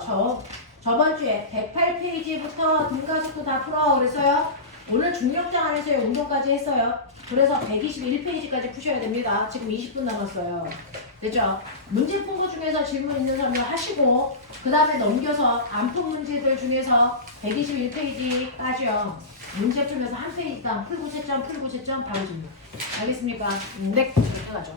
저번 주에 108페이지부터 등가속도 다 풀어 그랬어요. 오늘 중력장 안에서의 운동까지 했어요. 그래서 121페이지까지 푸셔야 됩니다. 지금 20분 남았어요. 됐죠? 문제 푼 거 중에서 질문 있는 사람은 하시고 그 다음에 넘겨서 안 푼 문제들 중에서 121페이지까지요. 문제 풀면서 한 페이지당 풀고 채점 바로 질문. 알겠습니까? 네, 그렇게 가죠.